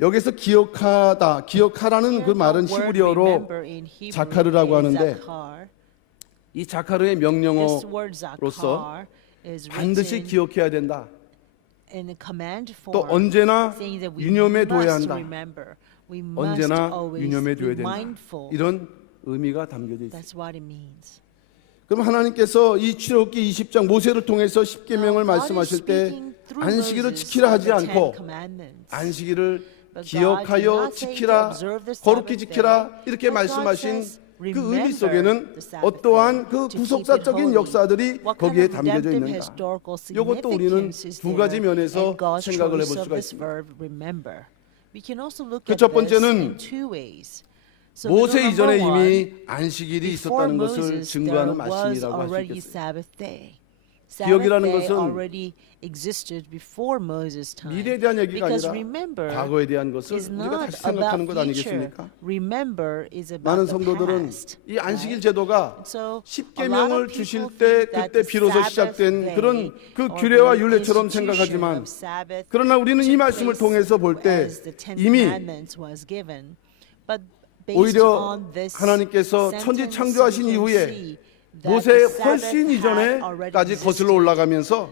여기서 기억하다 기억하라는 그 말은 The word 히브리어로 remember in Hebrew 자카르라고 is 하는데 zakar. 이 자카르의 This 명령어로서 word zakar is 반드시 written 기억해야 된다. in a command 또 form, 언제나 saying that we 유념해 둬야 must 한다. remember. We must 언제나 always 유념해 be 둬야 된다. mindful. 이런 의미가 담겨져 있습니다. That's what it means. 그럼 하나님께서 이 출애굽기 20장 모세를 통해서 십계명을 God is 말씀하실 때 speaking through 안식일을 Moses 지키라 of 하지 the Ten 않고 Commandments. 안식일을 But God 기억하여 did not say to 지키라 observe the 거룩히 Sabbath 지키라 day, 이렇게 but God 말씀하신 says, 그 의미 remember 속에는 the Sabbath 어떠한 day, 그 to keep it 구속사적인 holy. 역사들이 What 거기에 kind of 담겨져 redemptive 있는가? historical 이것도 우리는 significance is 두 가지 there 면에서 in God's 생각을 해볼 choice of 수가 this 있습니다. verb remember. We can also look 그 at 첫 this 번째는 in two ways. So 모세 number 이전에 one, 이미 안식일이 before 있었다는 것을 Moses, there 증거하는 was 말씀이라고 할 수 already 있겠어요. Sabbath day. 기억이라는 Sabbath day 것은 already existed before Moses' time. 미래에 대한 얘기가 Because 아니라 remember 과거에 대한 것을 is 우리가 not 다시 생각하는 about 것 future. 아니겠습니까? Remember is about 많은 the 성도들은 past. 이 안식일 right? 제도가 So a lot of 십계명을 people 주실 think 때 that 그때 the 비로소 Sabbath 시작된 day 그런 그 or 규례와 the 율례처럼 institution 생각하지만 of Sabbath 그러나 우리는 이 took 말씀을 place 통해서 볼 때 as the Ten 이미 Commandments was given. But based 오히려 on this 하나님께서 천지 sentence, 창조하신 we can 이후에 see that 모세 the Sabbath 훨씬 had 이전에까지 already 거슬러 existed 올라가면서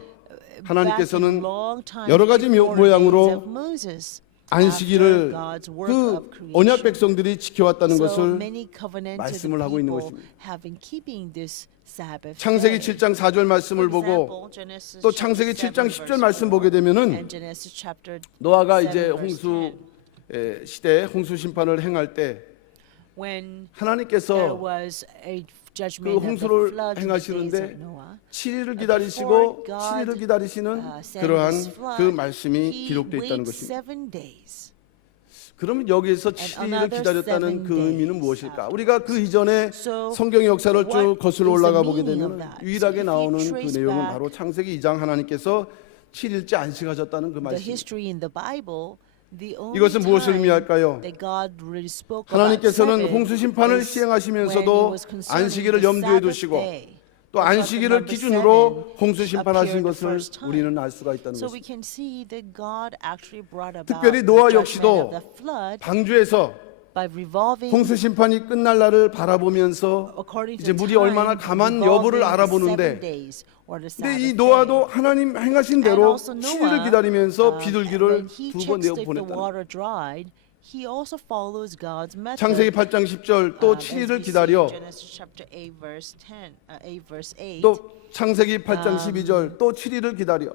하나님께서는 back long time 여러 가지 before 모양으로 the days of Moses, 안식일을 after God's work 그 of creation. 언약 백성들이 지켜왔다는 So 것을 many covenanted 말씀을 하고 있는 people 것입니다. have been keeping this Sabbath 창세기 day. 7장 4절 말씀을 For 보고 example, Genesis 또 chapter 창세기 7장 7 10절 verse 말씀 4 보게 되면은 and Genesis chapter 노아가 7 이제 verse 홍수 10. 시대 홍수 심판을 행할 때 When there 하나님께서 was a 그 judgment of the 홍수를 flood in the days 행하시는데 of Noah, 7일을 before 기다리시고 God, 7일을 기다리시는 sent 그러한 his flood, 그 말씀이 he 기록되어 있다는 waits 것입니다. 7 days. 그러면 여기에서 7일을 기다렸다는 그 의미는 무엇일까? 우리가 그 이전에 성경의 역사를 쭉 거슬러 올라가 보게 되면 유일하게 나오는 그 내용은 바로 창세기 2장 하나님께서 7일째 안식하셨다는 그 The 말씀. history in the Bible, the only 이것은 무엇을 time 의미할까요? that God really spoke about 하나님께서는 Sabbath 홍수 심판을 is 시행하시면서도 when he was concerning 안식일을 the 염두에 Sabbath 두시고 day. 또 That's what the 안식일을 number 기준으로 7 홍수 심판하신 appeared the 것을 first time. 우리는 알 수가 있다는 So we 것입니다. can see that God actually brought about 특별히 the 노아 judgment 역시도 of the flood 방주에서 by revolving 홍수 심판이 끝날 날을 바라보면서 according to 이제 the 물이 time, 얼마나 감한 revolving 여부를 the 알아보는데 7 days or the 근데 이 Sabbath 노아도 day. 하나님 행하신 And 대로 also 7일을 Noah, 기다리면서 when 비둘기를 he 2번 checks 내어 if the 보냈다. water dried, he also follows God's method. 창세기 8장 10절 또 as 7일을 we see 기다려 in Genesis chapter 8 verse 10, 8 verse 8. 또 창세기 8장 12절 또 7일을 기다려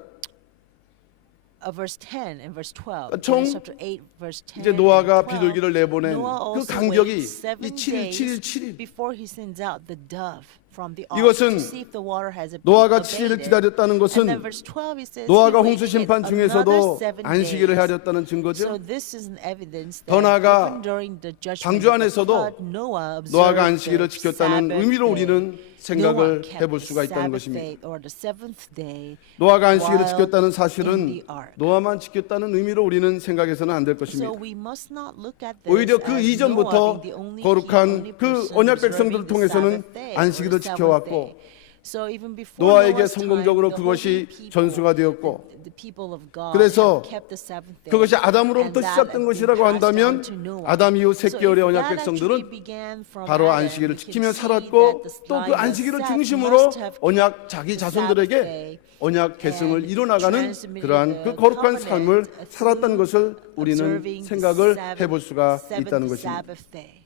verse 10 and verse 12. 총 Genesis chapter 8 verse 10. 이제 노아가 and 12. 비둘기를 내보낸 Noah 그 also 간격이 waits 7 이 7일, days 7일, 7일. before he sends out the dove from the ark 이것은 to see if the water has 노아가 abated. 7일을 기다렸다는 And 것은 then verse 12 it says 노아가 he 홍수 waited 심판 another 중에서도 7 안식일을 days. 하렸다는 So 증거죠. this is an evidence 더 that 나아가 even during the judgment 방주 of the 안에서도 flood, Noah observed 노아가 the 안식일을 지켰다는 Sabbath 의미로 day. 우리는 생각을 Noah kept 해볼 the 수가 있다는 Sabbath 것입니다. day or the seventh day 노아가 안식일을 while 지켰다는 in 사실은 the ark. 노아만 지켰다는 의미로 우리는 생각해서는 안 될 So 것입니다. we must not look at this 오히려 그 as Noah 이전부터 being the only 거룩한 그 person 언약 observing 백성들을 the 통해서는 Sabbath day or 안식일을 the seventh 지켜왔고 day. So even before 노아에게 Noah's time, 성공적으로 the 그것이 holy people, 전수가 되었고 the people of God 그래서 have kept the seventh day. 그것이 아담으로부터 And that 시작된 has 것이라고 been passed 한다면 on to Noah. 아담 이후 So 셋개월의 if 언약 that 백성들은 actually began from 바로 Adam, 안식일을 we can 지키며 see 살았고 that the 또 그 line that 안식일을 Seth 중심으로 must have 언약 자기 the 자손들에게 Sabbath day 언약 계승을 and 이뤄나가는 transmitted 그러한 the 그 거룩한 covenant 삶을 살았다는 것을 우리는 observing the 생각을 Sabbath- 해볼 수가 seventh 있다는 것입니다. Sabbath day.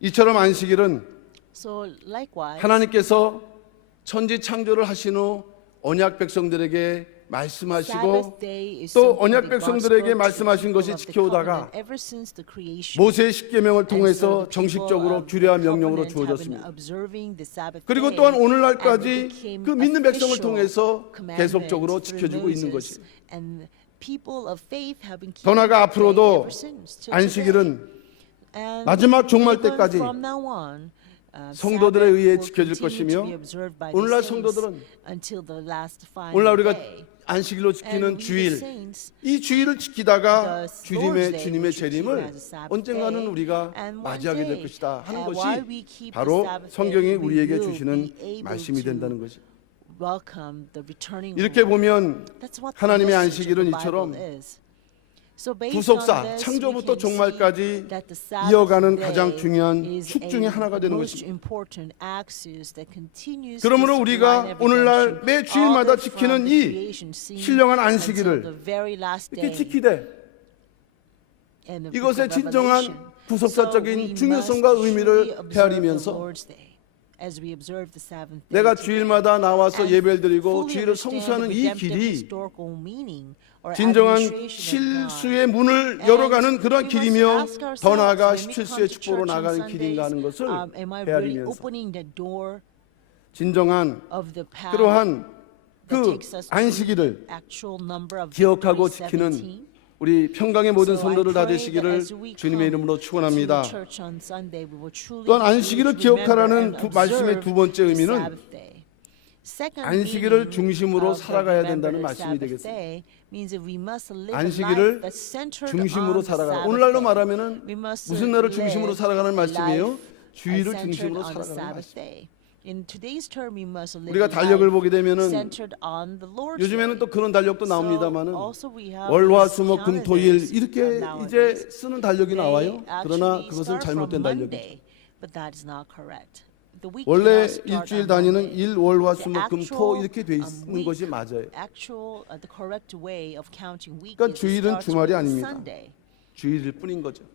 이처럼 안식일은 So likewise, 하나님께서 천지 창조를 하신 후 언약 백성들에게 말씀하시고 Sabbath day is 또 something 언약 that God 백성들에게 spoke to 말씀하신 the 것이 people of the 지켜오다가 covenant ever since the creation. 모세의 십계명을 And so 통해서 the people 정식적으로 of the 규례와 명령으로 covenant have been 주어졌습니다. observing the Sabbath 그리고 day, 또한 and it 오늘날까지 became 그 믿는 백성을 official 통해서 commandment 계속적으로 through 지켜주고 있는 Moses. 것이. And people of faith have been 더 keeping 나아가 that day 앞으로도 ever since till today. 안식일은 And 마지막 종말 even 때까지 from now on, 성도들에 Sabbath 의해 will 지켜질 continue to 것이며 be observed by the 오늘날 saints 성도들은 until the last final 오늘날 우리가 day. 안식일로 And 지키는 we the 주일 saints, 이 주일을 지키다가 the 주님의 Lord's Day, 주님의 which we keep 재림을 as a Sabbath 언젠가는 day, 우리가 and one 맞이하게 될 day, 것이다 하는 while 것이 we keep the 바로 Sabbath 성경이 day, we 우리에게 will 주시는 be able 말씀이 to 된다는 것이. welcome the returning 이렇게 Lord. 보면 That's what the 하나님의 message of 안식일은 the Bible 이처럼 is. So based 구속사 on this, 창조부터 we can 종말까지 see that the Sabbath 이어가는 day 가장 중요한 is 축 중에 하나가 되는 most 것입니다. important axis that continues 그러므로 this 우리가 line of 오늘날 redemption 매 all 주일마다 the way 지키는 from the 이 creation scene 신령한 until 안식일을 the very last 이렇게 day 지키되 in the book 이것의 of 진정한 Revelation. 구속사적인 So we 중요성과 must 의미를 truly observe the 헤아리면서 Lord's Day as we observe the seventh day 내가 today. 주일마다 나와서 And 예배를 드리고 fully 주일을 understand 성수하는 the 이 redemptive 길이 historical meaning or 진정한 administration of God. 실수의 문을 열어가는 그런 we must 길이며 ask ourselves, 더 나아가 when we come 17수의 to 축복으로 church on 나가는 Sundays, 길인가 하는 것을 am I really 헤아리면서 opening the door 진정한 of the path 그러한 that 그 takes us to 안식일을 actual number of 기억하고 victory 지키는 17? 우리 평강의 모든 So I 성도들 다 pray that 되시기를 as we 주님의 come 이름으로 to 축원합니다. church on Sunday, we will truly 또한 be 안식일을 able to remember 기억하라는 and 말씀의 두 번째 observe the 의미는 Sabbath day. Second 안식일을 meaning 중심으로 of the 살아가야 remember 된다는 the 말씀이 Sabbath 되겠습니다. day means that we must live a 안식일을 life that's centered 중심으로 on the 살아가라. Sabbath 오늘날로 day. 말하면은 We must 무슨 날을 live 중심으로 살아가는 a 말씀이에요? life 주일을 centered 중심으로 on the 살아가는 Sabbath 말씀. day. In today's term, we must live 우리가 a 달력을 life 보게 되면은 centered on the Lord's 요즘에는 day. 또 그런 달력도 나옵니다만은 So also we have 월화 these 수목 금 토일 calendars 이렇게 nowadays. 이제 쓰는 달력이 나와요. They 그러나 actually 그것은 start 잘못된 from 달력이죠. Monday, but that is not correct. The week 원래 cannot start 일주일 on 단위는 Monday. 일, 월, 화, The 수, 목, 금, 토 actual, 이렇게 돼 있는 week, 것이 맞아요. the correct way of counting week 그러니까 is 주일은 starts 주말이 with 아닙니다. Sunday. 주일일 뿐인 거죠.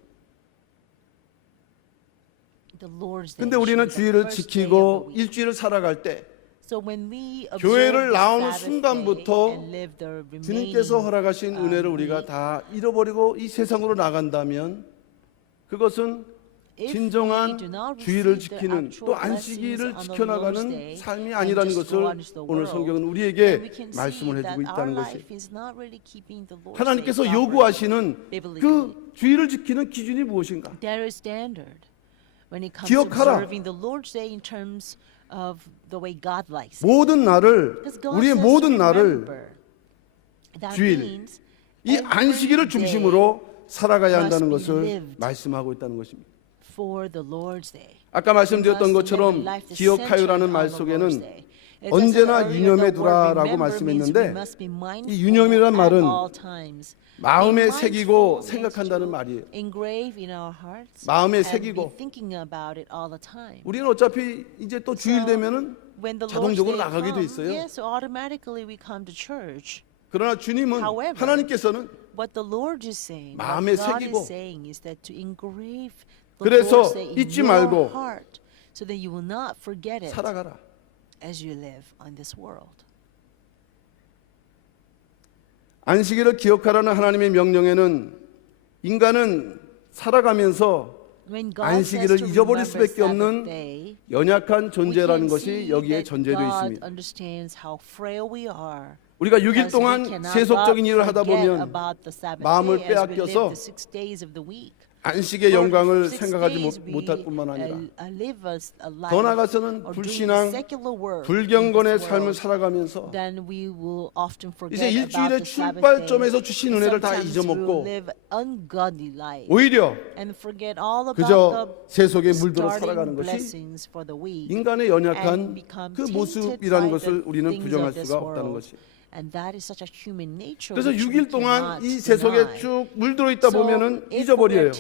The Lord's Day 근데 우리는 should be the 주일을 first day of the 지키고 week. 일주일을 살아갈 때 So when we 교회를 observe the 나오는 Sabbath 순간부터 day and live the 주님께서 remaining 허락하신 은혜를 우리가 week, 다 잃어버리고 이 세상으로 나간다면 그것은 if 진정한 we do not 주일을 receive the 지키는 actual 또 blessings 안식일을 on the Lord's 지켜나가는 day 삶이 and 아니라는 just go 것을 on to the 오늘 world, 성경은 then we 우리에게 can see 말씀을 that 해주고 our 있다는 것이 life is not really keeping the Lord's 하나님께서 day properly. 요구하시는 biblically. 그 주일을 지키는 기준이 무엇인가? There is standard when it comes 기억하라. to observing the Lord's day in terms of the way God likes it. 모든 날을 Because God 우리의 says 모든 to 날을 remember. That 주일, means 이 every 안식일을 day 중심으로 살아가야 must 한다는 be 것을 lived. 말씀하고 있다는 것입니다. for the Lord's day. 아까 말씀드렸던 We must live a 것처럼 life that's 기억하여라는 centered 말 on the Lord's 속에는 day. As I said 언제나 earlier, 유념해 the word 두라라고 remember means we 말씀했는데 must be mindful 이 유념이란 at 말은 all times. 마음에 Being 새기고 mindful is 생각한다는 to 말이에요. engrave in our hearts 마음에 and 새기고. be thinking about it all the time. 우리는 어차피 이제 또 주일 되면은 When the Lord's 자동적으로 day 나가게 돼 comes, 있어요. yes, automatically we come to church. 그러나 주님은 However, 하나님께서는 What the Lord is saying, 마음에 what God 새기고 is saying is that to engrave the 그래서 Lord's day in 잊지 your 말고 heart, so that you will not forget it 살아가라. as you live on this world. 안식일을 기억하라는 하나님의 명령에는 인간은 살아가면서 When God 안식일을 says to 잊어버릴 remember 수밖에 없는 Sabbath day, 연약한 we 존재라는 can 것이 see 여기에 that 전제되어 God 있습니다. understands how frail we are. 우리가 6일 Because we 동안 cannot 세속적인 일을 하다 forget 보면 about the Sabbath 마음을 day as we live 빼앗겨서 the 6 days of the week. 안식의 영광을 생각하지 못할 뿐만 아니라 더 나아가서는 불신앙, 불경건의 삶을 살아가면서 이제 일주일의 출발점에서 주신 은혜를 다 잊어먹고 오히려 그저 세속에 물들어 살아가는 것이 인간의 연약한 그 모습이라는 것을 우리는 부정할 수가 없다는 것이. 그래서 6일 동안 이 세속에 쭉 물들어 있다 보면은 잊어버려요.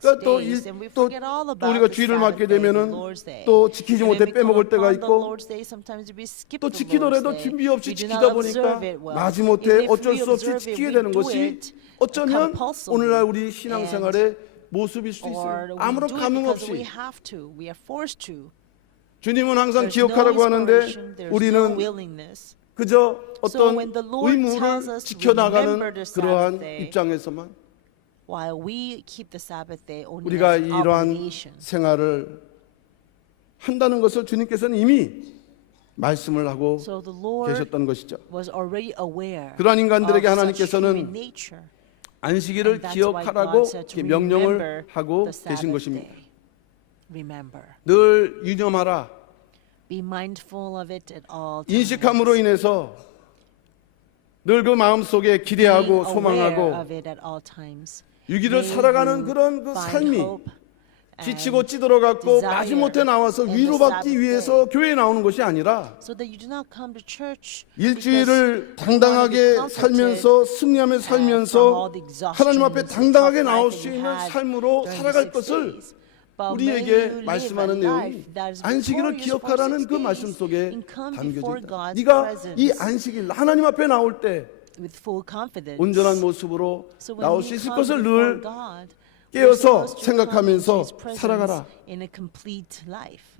그러니까 또 우리가 주일을 맞게 되면은 또 지키지 못해 빼먹을 때가 있고 또 지키더라도 준비 없이 지키다 보니까 마지못해 어쩔 수 없이 지키게 되는 것이 어쩌면 오늘날 우리 신앙생활의 모습일 수도 있어요. 아무런 감흥 없이. 주님은 항상 기억하라고 하는데 우리는 그저 어떤 의무를 지켜나가는 그러한 입장에서만 우리가 이러한 생활을 한다는 것을 주님께서는 이미 말씀을 하고 계셨던 것이죠. 그러한 인간들에게 하나님께서는 안식일을 기억하라고 명령을 하고 계신 것입니다. 늘 유념하라. 인식함으로 인해서 늘 그 마음속에 기대하고 소망하고 6일을 살아가는 그런 그 삶이 지치고 찌들어갖고 마지못해 나와서 위로받기 위해서 교회에 나오는 것이 아니라 일주일을 당당하게 살면서 승리하며 살면서 하나님 앞에 당당하게 나올 수 있는 삶으로 살아갈 것을 우리에게 말씀하는 내용이 안식일을 기억하라는 그 말씀 속에 담겨져 있다. 네가 이 안식일 하나님 앞에 나올 때 온전한 모습으로 나올 수 있을 것을 늘 깨어서 생각하면서 살아가라.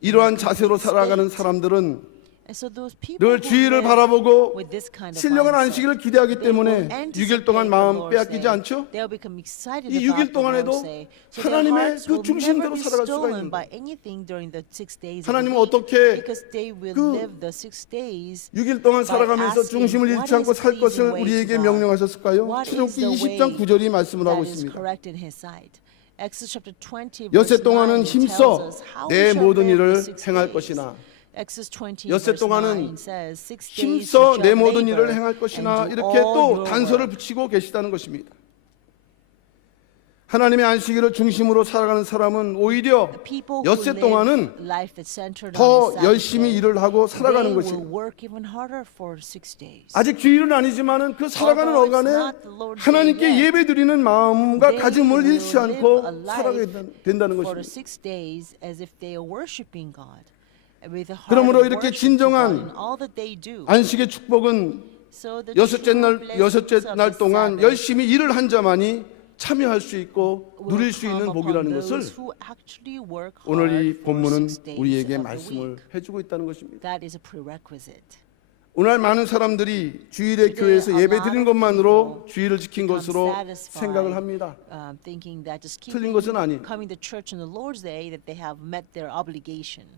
이러한 자세로 살아가는 사람들은 늘 주일을 바라보고 신령한 안식일을 기대하기 때문에 6일 동안 마음 빼앗기지 않죠? 이 6일 동안에도 하나님의 그 중심대로 살아갈 수가 있는 거예요. 하나님은 어떻게 그 6일 동안 살아가면서 중심을 잃지 않고 살 것을 우리에게 명령하셨을까요? 출애굽기 20장 9절이 말씀을 하고 있습니다. 엿새 동안은 힘써 내 모든 일을 행할 것이나 엿새 동안은 힘써 내 모든 일을 행할 것이나 이렇게 또 단서를 붙이고 계시다는 것입니다. 하나님의 안식일을 중심으로 살아가는 사람은 오히려 엿새 동안은 더 열심히 일을 하고 살아가는 것입니다. 아직 주일은 아니지만은 그 살아가는 어간에 하나님께 예배드리는 마음과 가짐을 잃지 않고 살아가야 된다는 것입니다. 그러므로 이렇게 진정한 안식의 축복은 여섯째 날 동안 열심히 일을 한 자만이 참여할 수 있고 누릴 수 있는 복이라는 것을 오늘 이 본문은 우리에게 말씀을 해주고 있다는 것입니다. 오늘 많은 사람들이 주일에 교회에서 예배 드리는 것만으로 주일을 지킨 것으로 생각을 합니다. 틀린 것은 아니에요.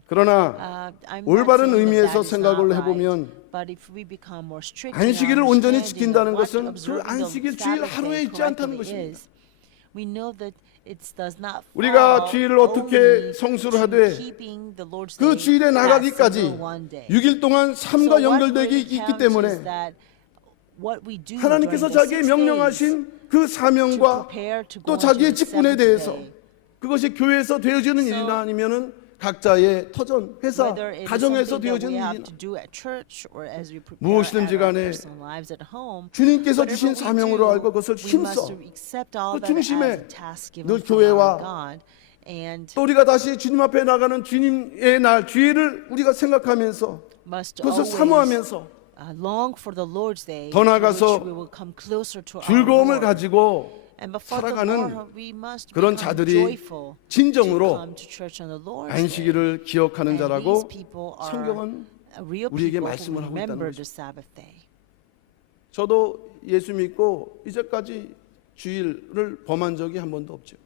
그러나 올바른 의미에서 생각을 해보면 안식일을 온전히 지킨다는 것은 그 안식일 주일 하루에 있지 않다는 것입니다. 우리가 주일을 어떻게 성수를 하되 그 주일에 나가기까지 6일 동안 삶과 연결되기 있기 때문에 하나님께서 자기의 명령하신 그 사명과 또 자기의 직분에 대해서 그것이 교회에서 되어지는 일이나 아니면은 각자의 터전, 회사, 가정에서 되어지는 일이나 무엇이든지 간에 주님께서 주신 사명으로 알고 그것을 힘써 그 중심에 늘 교회와 또 우리가 다시 주님 앞에 나가는 주님의 날 주일을 우리가 생각하면서 그것을 사모하면서 더 나아가서 즐거움을 가지고 살아가는 그런 자들이 진정으로 안식일을 기억하는 자라고 성경은 우리에게 말씀을 하고 있다는 것입니다. 저도 예수 믿고 이제까지 주일을 범한 적이 한 번도 없죠.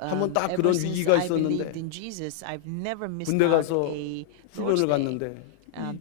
한번 딱 그런 위기가 있었는데 군대 가서 훈련을 갔는데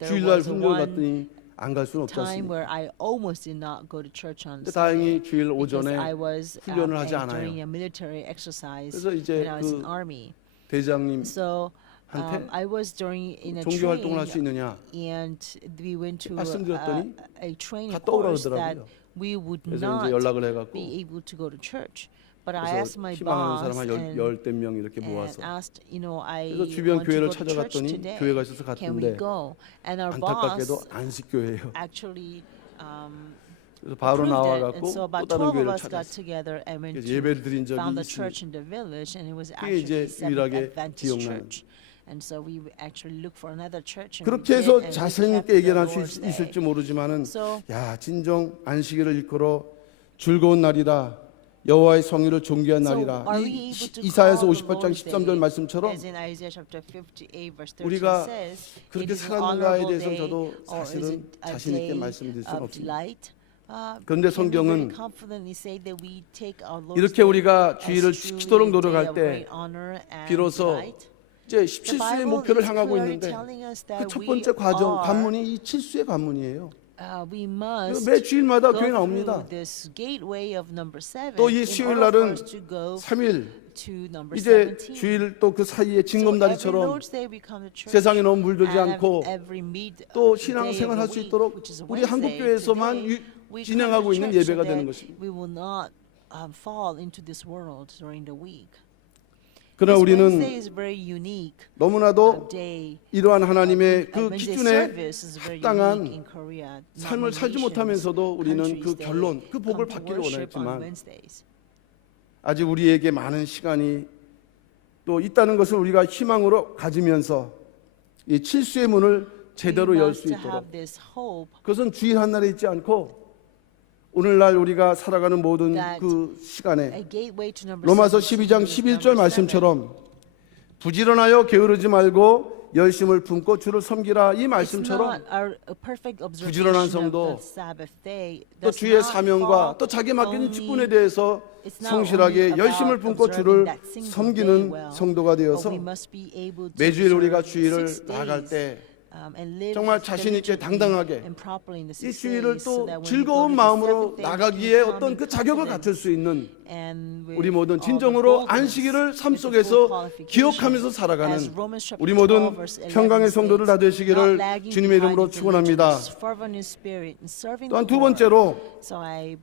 주일날 훈련을 갔더니 안 갈 수는 없지 time 않습니까? where I almost did not go to church on 근데 Sunday 다행히 주일 because 오전에 I was 훈련을 하지 during 않아요. a military exercise 그래서 이제 when I was in 그 army. 대장님 So 한테 I was in a 종교 활동을 할 수 training 있느냐 and we went to 말씀드렸더니 a training 갔다 오라 course that 그러더라고요. we would 그래서 not 이제 연락을 해갖고 be able to go to church. But I asked 그래서 my 희망하는 boss 사람 한 and 열댓 명 이렇게 and 모아서 asked, you know, I 그래서 주변 want to 교회를 go to church 찾아갔더니 today. 교회가 있어서 Can we 갔는데 go? And our 안타깝게도 boss 안식교회예요. actually 그래서 바로 approved it. 나와갖고 And so 또 about 다른 12 of 교회를 us got 찾았어요. together and went 그래서 to 예배를 드린 적이 found the 있습니다. church in the village, and it was 그게 이제 actually Seventh 유일하게 Adventist 기억나는. Church. And so we actually looked for another church. And we 그렇게 did, 해서 and we 자신 kept 있게 the 얘기할 수 Lord's Day. 있을지 모르지만은 So 야 진정 안식일을 일컬어 즐거운 날이라 여호와의 성의를 존귀한 날이라 are we 이 able to 이사야서 call the 58장 Lord's 13절 Day, 말씀처럼 as in Isaiah chapter 58 verse 13 우리가 says, 그렇게 it is an 살았는가에 honorable 대해서는 day, 저도 or is 사실은 it a 자신 있게 day 말씀드릴 수는 of 없습니다. delight? 그런데 Can we 성경은 very confidently say that we take our Lord's 이렇게 Day 우리가 as 주일을 truly 지키도록 a day 노력할 of 때 great honor and 비로소 delight? 이제 The 17수의 Bible 목표를 is 향하고 clearly 있는데 telling us 그 that 첫 we 번째 과정 are, 관문이 이 7수의 관문이에요. we must 매 주일마다 go 교회 through 나옵니다. this gateway of number 7 또 이 in 수요일 order for 날은 us to go 3일 to number 이제 17. 주일 또 그 사이에 So every 징검다리처럼 Lord's Day we come to church, 세상에 너무 물들지 and 않고 every mid 또 day 신앙생활 of 할 the 수 week, 있도록 which is 우리 한국 Wednesday, 교회에서만 today, we come 진행하고 to 있는 church 예배가 so 되는 that 것입니다. we will not fall into this world during the week. 그러나 This 우리는 Wednesday is very unique 너무나도 day. 이러한 하나님의 그 Wednesday 기준에 service is very 합당한 unique in Korea. Not 삶을 many 살지 nations, 못하면서도 우리는 그 countries, they 결론, 그 복을 come to 받기를 worship on 원했지만 Wednesdays. 아직 우리에게 많은 시간이 또 있다는 것을 우리가 희망으로 가지면서 이 칠수의 문을 제대로 We 열 must 수 있도록 have this hope 그것은 주일 한 날에 있지 않고 오늘날 우리가 살아가는 모든 that 그 시간에 a gateway to number 로마서 17 12장 is 11절 number 7. 말씀처럼 부지런하여 게으르지 말고 열심을 품고 주를 섬기라 이 It's 말씀처럼 not a perfect 부지런한 observation 성도, of the Sabbath day. 또 Does 주의 not 사명과 fall 또 자기에 맡기는 only- 직분에 대해서 it's not 성실하게 only 열심을 about 품고 observing 주를 that single day 섬기는 well, 성도가 but 되어서 we must be able to 매주일 우리가 observe 주일을 6 나갈 days, 때 and live 정말 자신 있게 diligently 당당하게 and properly in the 이 6 주일을 days so 또 that when we go to 즐거운 the 마음으로 7th day, we 나가기에 can come 어떤 in 그 자격을 confidence 갖출 수 있는 and with 우리 모든 all the 진정으로 boldness, 안식일을 삶 with the full 속에서 qualification. 기억하면서 살아가는 As Romans chapter 우리 12 모든 verse 11 평강의 성도들 다 states, 되시기를 not lagging 주님의 behind 이름으로 with 축원합니다. diligence, fervent in spirit, and serving 또한 the 두 Lord. 번째로 So I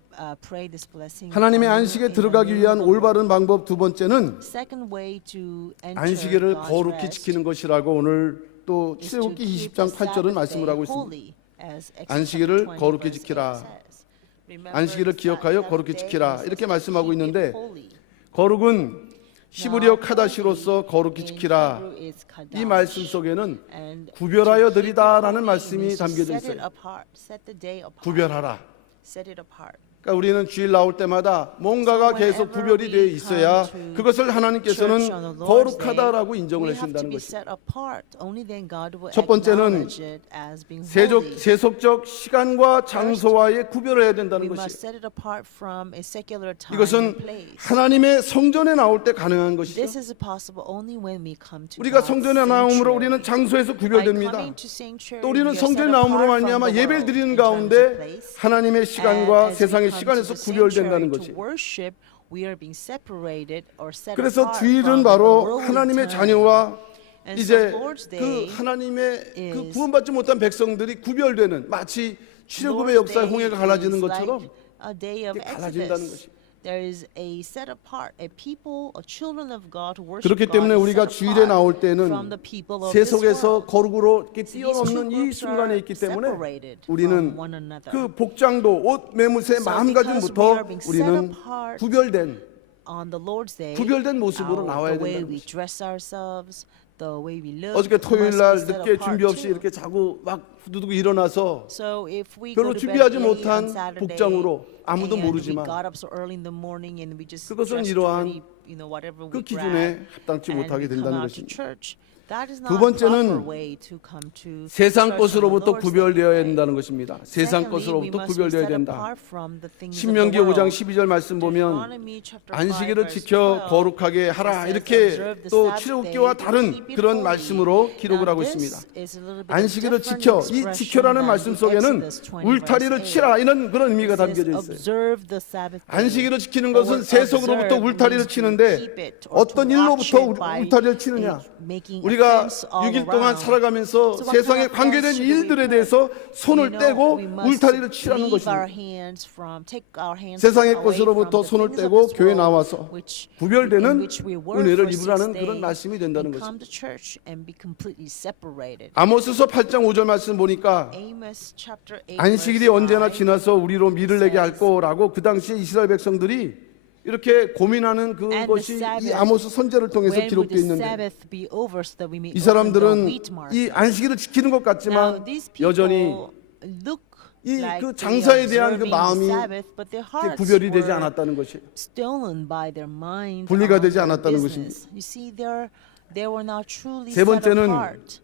pray this blessing 하나님의 on you 안식에 in the 들어가기 name 위한 of the Lord. 올바른 방법 두 번째는 Second way to enter 안식일을 God's 거룩히 rest 지키는 것이라고 오늘 또 is to 출애굽기 keep 20장 the 8절은 Sabbath 말씀을 day 하고 있습니다. holy, as Exodus 안식일을 20 거룩히 verse 8 지키라. says. Remember 안식일을 the 기억하여 Sabbath 거룩히 day 지키라. is 이렇게 to 말씀하고 keep it 있는데 holy. 거룩은 히브리어 카다시로서 holy 거룩히 in 지키라. Hebrew is 이 kadosh. 말씀 속에는 And 구별하여 to keep it 드리다라는 holy 말씀이 means to 담겨져 set it 있어요. apart, set the day apart, 구별하라. set it apart. 그러니까 우리는 주일 나올 때마다 뭔가가 계속 구별이 되어 있어야 그것을 하나님께서는 Church on the Lord's 거룩하다라고 Day, 인정을 we have to 해주신다는 be 것입니다. set apart. Only then God will 첫 번째는 acknowledge it as being holy. 세속적 시간과 장소와의 구별을 해야 된다는 We must 것이에요. set it apart from a secular time 이것은 and place. 하나님의 성전에 나올 때 가능한 것이죠. This is possible only when we come to 우리가 God's 성전에 나옴으로 sanctuary. 우리는 장소에서 By 구별됩니다. coming to sanctuary, 또 우리는 we are set 성전에 apart 나옴으로 from 말미암아 the 예배를 world 드리는 in terms of 가운데 place. 하나님의 And 시간과 as we 세상의 come 시간에서 to the 구별된다는 sanctuary 것이. to worship, we are being separated or set 그래서 apart 주일은 from the 바로 worldly 하나님의 time. 자녀와 And 이제 so Lord's 그 Day 하나님의 그 is- 구원받지 못한 백성들이 구별되는 마치 출애굽의 Lord's 역사의 Day 홍해가 갈라지는 is 것처럼 like a day of 이렇게 갈라진다는 Exodus. 것이. There is a set apart, a people, a children of God who worship 그렇기 God 때문에 is 우리가 set 주일에 apart 나올 때는 from the people of this 세속에서 world. 거룩으로 이렇게 These two 뛰어넘는 이 groups 순간에 are 있기 때문에 separated 우리는 from one another. 그 복장도 옷 매무새 So 마음가짐부터 because we are being set 우리는 apart 구별된 On the Lord's Day, 구별된 모습으로 나와야 the way 된다는 we 것이. dress ourselves, the way we look, 어저께 토요일 must 날 be set 늦게 apart 준비 없이 too. 이렇게 자고 막 후두둑 일어나서 So if we 별로 go to bed 준비하지 late 못한 on Saturday, 복장으로 아무도 and 모르지만 we got up so early in the morning and we just 그것은 dressed 이러한 already, you know, whatever 그 we 기준에 grabbed, 합당치 and 못하게 we come 된다는 out to 것입니다. church, That is 두 not 번째는 proper way to come to 세상 church on the 것으로부터 Lord's 구별되어야 Day. 된다는 것입니다. 세상 Secondly, we 것으로부터 must be 구별되어야 set 된다. apart from the things of the 신명기 5장 world. 12절 말씀 보면 Deuteronomy chapter 5 안식일을 verse 지켜 12 거룩하게 하라 says, 이렇게 "Observe the 또 Sabbath 출애굽기와 day, 다른 keep it 그런 holy." 말씀으로 기록을 Now, 하고 this 있습니다. is a little bit 안식일을 different 지켜, 이 expression 지켜라는 than 말씀 the 속에는 Exodus 20 울타리를 verse 8. 치라 이런 그런 의미가 It says, 담겨져 있어요. "Observe the Sabbath day." 안식일을 지키는 The 것은 word 세속으로부터 observe 울타리를 means to 치는데 keep it or 어떤 to watch 일로부터 it by 울타리를 치느냐? making a 우리가 fence all 6일 동안 around. 살아가면서 So what 세상에 kind of 관계된 fence should we 일들에 put? 대해서 손을 You know, 떼고 we must 울타리를 치라는 leave our 것입니다. hands from, take our hands 세상의 away 것으로부터 from the 손을 things of 떼고 this 교회에 world, 나와서 which- 구별되는 in which we were 은혜를 for 입으라는 6 그런 days, 말씀이 된다는 and 것입니다. come to church and be completely separated. 아모스서 8장 5절 말씀 보니까 Amos chapter 8 안식일이 verse 언제나 5, 지나서 우리로 미를 내게 할 거라고 그 당시에 이스라엘 백성들이 이렇게 고민하는 그것이 이 아모스 선제를 통해서 when would 기록되어 the 있는데 Sabbath be over so that we may 이 open the 사람들은 wheat 이 market? 안식일을 지키는 것 Now 같지만 these 여전히 people look 이 like 그 they 장사에 대한 그 observing the 마음이 Sabbath, but their 이렇게 hearts 구별이 되지 were 않았다는 것이에요. stolen by their mind 분리가 on 되지 their 않았다는 business. You see, they were not truly 세 set 번째는 apart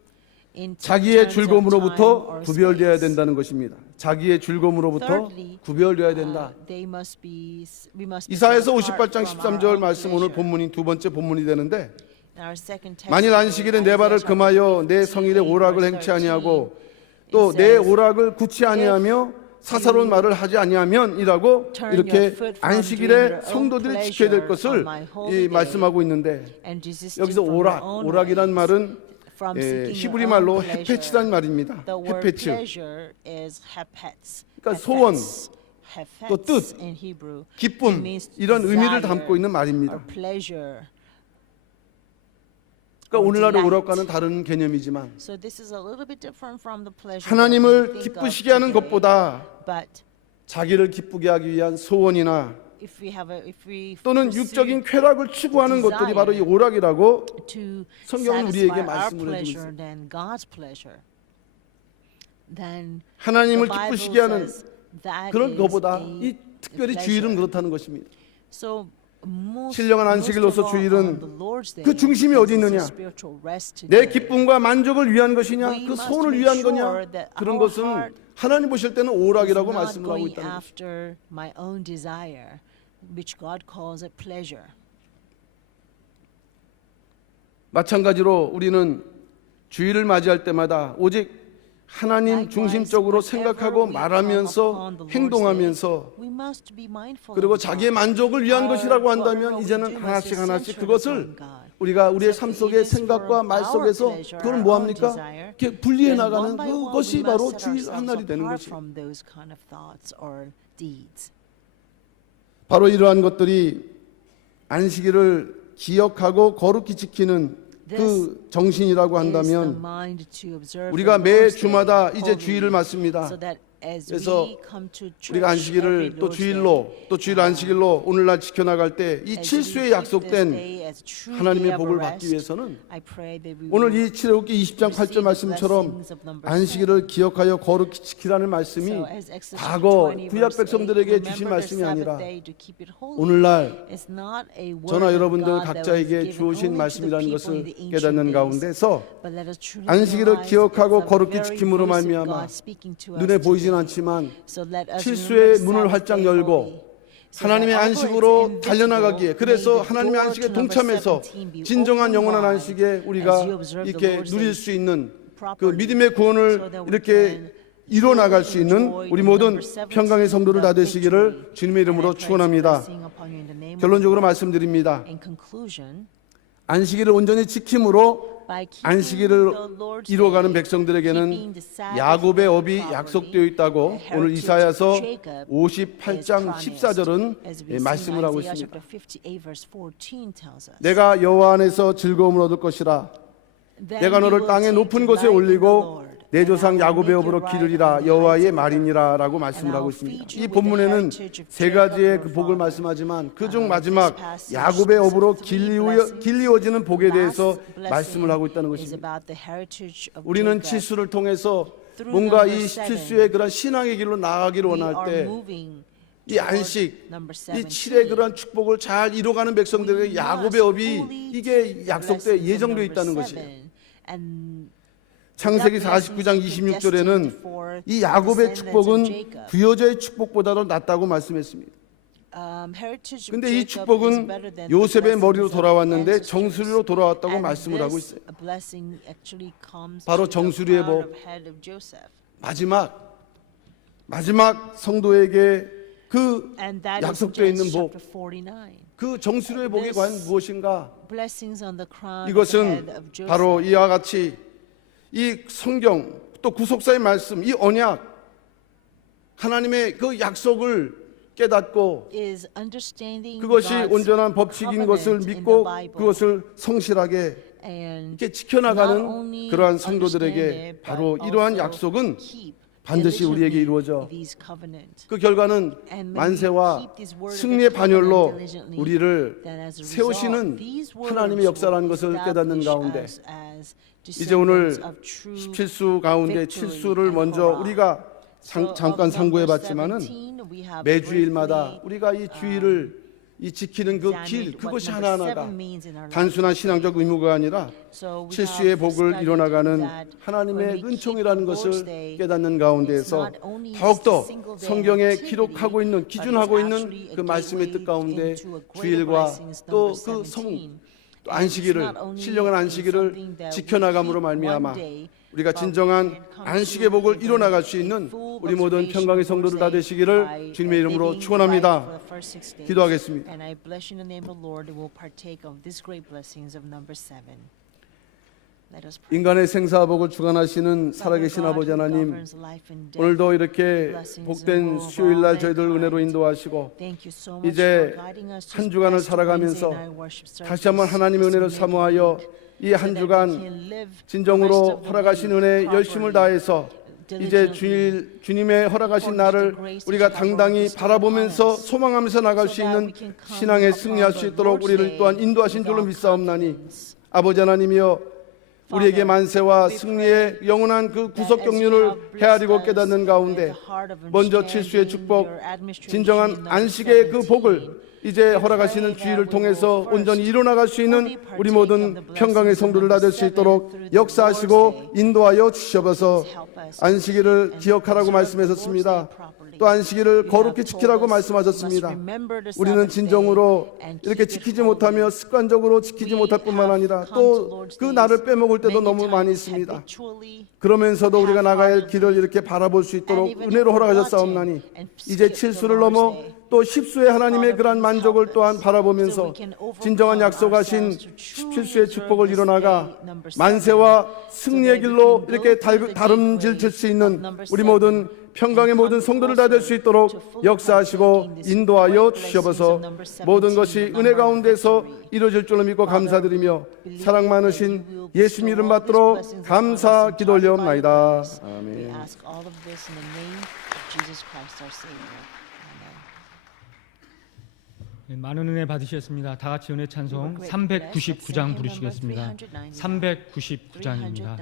in 자기의 terms of time 즐거움으로부터 or 구별되어야 space. 된다는 것입니다. 자기의 즐거움으로부터 Thirdly, 구별되어야 된다. we must be 이사야서 set apart 58장 from our 13절 own 말씀 오늘 pleasure. 본문이 두 번째 본문이 되는데 Our second text 만일 is 안식일에 내 Isaiah 발을 chapter 금하여 내 58 성일의 오락을 verse 행치 13. 아니하고 또 내 오락을 굳이 아니하며 사사로운 you 말을 하지 아니하면이라고 turn your 이렇게 foot from doing 안식일에 your own 성도들이 지켜야 될 pleasure 것을 on my holy 이 day 말씀하고 있는데 and desist 여기서 from your 오락, own 오락이란 ways, 말은 from 예, seeking 히브리 your 말로 own pleasure. 헤페츠란 말입니다. The word 헤페츠. pleasure is hepetz. 그러니까 소원, Hepetz 또 뜻, in Hebrew. 기쁨 It means 이런 의미를 desire 담고 있는 말입니다. or pleasure. 그러니까 오늘날의 delight. 오락과는 다른 개념이지만 So this is a little bit different from the pleasure that we 하나님을 think of 기쁘시게 하는 today. 것보다 But 자기를 기쁘게 하기 위한 소원이나 if we 또는 pursue 육적인 쾌락을 추구하는 것들이 바로 이 오락이라고 to 성경은 satisfy 우리에게 our 말씀을 해주고 pleasure 있습니다. than God's pleasure, then 하나님을 the Bible 기쁘시게 하는 says that 그런 is 것보다 a 이 특별히 pleasure. 주일은 그렇다는 것입니다. So most, 신령한 most 안식일로서 of all, 주일은 on the Lord's day, 그 중심이 this 어디 is a 있느냐? spiritual rest 내 day. 기쁨과 만족을 위한 것이냐? We 그 must 소원을 make 위한 sure 거냐? that 그런 our 것은 heart 하나님 보실 때는 is 오락이라고 not 말씀을 하고 going 있다는 것입니다. after my own desire, which God calls a pleasure. 마찬가지로 우리는 주일을 맞이할 때마다 오직 하나님 중심적으로 생각하고 말하면서 행동하면서 그리고 자기의 만족을 위한 것이라고 한다면 이제는 하나씩 하나씩 그것을 우리가 우리의 삶 속의 생각과 말 속에서 그걸 뭐합니까? 이렇게 분리해 나가는 그것이 바로 주일 한 날이 되는 것이에요. 바로 이러한 것들이 안식일을 기억하고 거룩히 지키는 그 정신이라고 한다면 우리가 매 주마다 이제 주일을 맞습니다. 그래서 우리가 안식일을 또 주일로 또 주일 안식일로 오늘날 지켜나갈 때 이 칠수에 약속된 하나님의 복을 받기 위해서는 오늘 이 출애굽기 20장 8절 말씀처럼 안식일을 기억하여 거룩히 지키라는 말씀이 과거 구약 백성들에게 주신 말씀이 아니라 오늘날 저나 여러분들 각자에게 주신 말씀이라는 것을 깨닫는 가운데서 안식일을 기억하고 거룩히 지킴으로 말미암아 눈에 보이진 않지만 칠수의 문을 활짝 열고 하나님의 안식으로 달려나가기에 그래서 하나님의 안식에 동참해서 진정한 영원한 안식에 우리가 이렇게 누릴 수 있는 그 믿음의 구원을 이렇게 이뤄 나갈 수 있는 우리 모든 평강의 성도를 다 되시기를 주님의 이름으로 축원합니다. 결론적으로 말씀드립니다. 안식일을 온전히 지킴으로 안식일을 이루어가는 백성들에게는 야곱의 업이 약속되어 있다고 오늘 이사야서 58장 14절은 말씀을 하고 있습니다. 내가 여호와 안에서 즐거움을 얻을 것이라. 내가 너를 땅의 높은 곳에 올리고 내 조상 야곱의 업으로 기르리라 여호와의 말이니라 라고 말씀을 하고 있습니다. 이 본문에는 세 가지의 그 복을 말씀하지만 그중 마지막 야곱의 업으로 길리워지는 복에 대해서 말씀을 하고 있다는 것입니다. 우리는 칠수를 통해서 뭔가 이 칠수의 그런 신앙의 길로 나아가기를 원할 때 이 안식, 이 7의 그러한 축복을 잘 이뤄가는 백성들에게 야곱의 업이 이게 약속되어 예정되어 있다는 것이에요. And 창세기 that 49장 blessing is 26절에는 destined for 이 the 야곱의 descendants of 축복은 Jacob. 부여자의 축복보다도 낫다고 말씀했습니다. Heritage of 근데 이 Jacob is 축복은 better than the 요셉의 머리로 blessings of 돌아왔는데 ancestors. 정수리로 돌아왔다고 And 말씀을 하고 this 있어요. blessing actually comes 바로 to the 정수리의 crown 복. of head of Joseph. 마지막 성도에게 그 And that is in 약속되어 있는 Genesis 복, chapter 49. 그 정수리의 복이 과연 무엇인가? Blessings on the crown of the 이것은 head of Joseph. 바로 이와 같이 이 성경 또 구속사의 말씀, 이 언약, 하나님의 그 약속을 깨닫고 is understanding 그것이 God's 온전한 법칙인 것을 covenant in 믿고 the Bible. 그것을 성실하게 And 이렇게 not 지켜나가는 only 그러한 understand 성도들에게 it, but 바로 이러한 also 약속은 keep 반드시 우리에게 이루어져. these covenants. 그 결과는 And when we 만세와 keep this word of 승리의 the 반열로 covenant diligently, 우리의 then as a result, 세우시는 these words 하나님의 역사라는 will 것을 깨닫는 establish 가운데 us as 이제 오늘 descendants of true 17수 가운데 victory 7수를 and 먼저 hurrah. 우리가 So 잠깐 of 상고해 number 봤지만은 17, we have 매주일마다 briefly 우리가 이 주일을 이 지키는 그 길, examined 그것이 what number 하나하나가 7 means in our life. 단순한 신앙적 의무가 아니라 So we 칠수의 have 복을 studied 이뤄나가는 that when 하나님의 we keep 은총이라는 the Lord's 것을 Day, 깨닫는 it's 가운데에서 not only just 더욱더 a single day 성경에 activity, 기록하고 있는 but 기준하고 it's 있는 actually 그 a 말씀의 뜻 gateway 가운데 into a greater 주일과 blessings, 또 number 그 17. 또 And it's 안식일을 not only 신령한 안식일을 something that we 지켜나감으로 keep 말미암아 one day, 우리가 but 진정한 we can come 안식의 to 복을 even 이뤄나갈 수 a 있는 full 우리 모든 observation 평강의 of 성도들 다 Lord's Day 되시기를 by 주님의 이름으로 living 축원합니다. right for the first 6 days. 기도하겠습니다. And I bless you in the name of the Lord who will partake of these great blessings of number 7. Let us pray. 인간의 생사복을 주관하시는 살아계신 아버지 하나님, 오늘도 이렇게 복된 수요일날 저희들 은혜로 인도하시고 이제 한 주간을 살아가면서 다시 한번 하나님의 은혜를 사모하여 이 한 주간 진정으로 허락하신 은혜에 열심을 다해서 이제 주님의 허락하신 날을 우리가 당당히 바라보면서 소망하면서 나갈 수 있는 신앙에 승리할 수 있도록 우리를 또한 인도하신 줄로 믿사옵나니 아버지 하나님이여 우리에게 만세와 승리의 영원한 그 구속 경륜을 헤아리고 깨닫는 가운데 먼저 칠수의 축복, 진정한 안식의 그 복을 이제 허락하시는 주의를 통해서 온전히 이뤄나갈 수 있는 우리 모든 평강의 성도를 다 될 수 있도록 역사하시고 인도하여 주시옵소서. 안식일을 기억하라고 말씀하셨습니다. 또 안식일을 거룩히 지키라고 말씀하셨습니다. 우리는 진정으로 이렇게 지키지 못하며 습관적으로 지키지 못할 뿐만 아니라 또 그 날을 빼먹을 때도 너무 많이 있습니다. 그러면서도 우리가 나가야 할 길을 이렇게 바라볼 수 있도록 은혜로 허락하셨사옵나니 이제 7수를 넘어 또 10수의 하나님의 그러한 만족을 또한 바라보면서 진정한 약속하신 17수의 축복을 이뤄나가 만세와 승리의 길로 이렇게 다름질 수 있는 우리 모든 평강의 모든 성도를 다 될 수 있도록 역사하시고 인도하여 주시옵소서. 모든 것이 은혜 가운데서 이루어질 줄로 믿고 감사드리며 사랑 많으신 예수님 이름 받들어 감사 기도 올려옵나이다. 아멘. 많은 은혜 받으셨습니다. 다 같이 은혜 찬송 399장 부르시겠습니다. 399장입니다.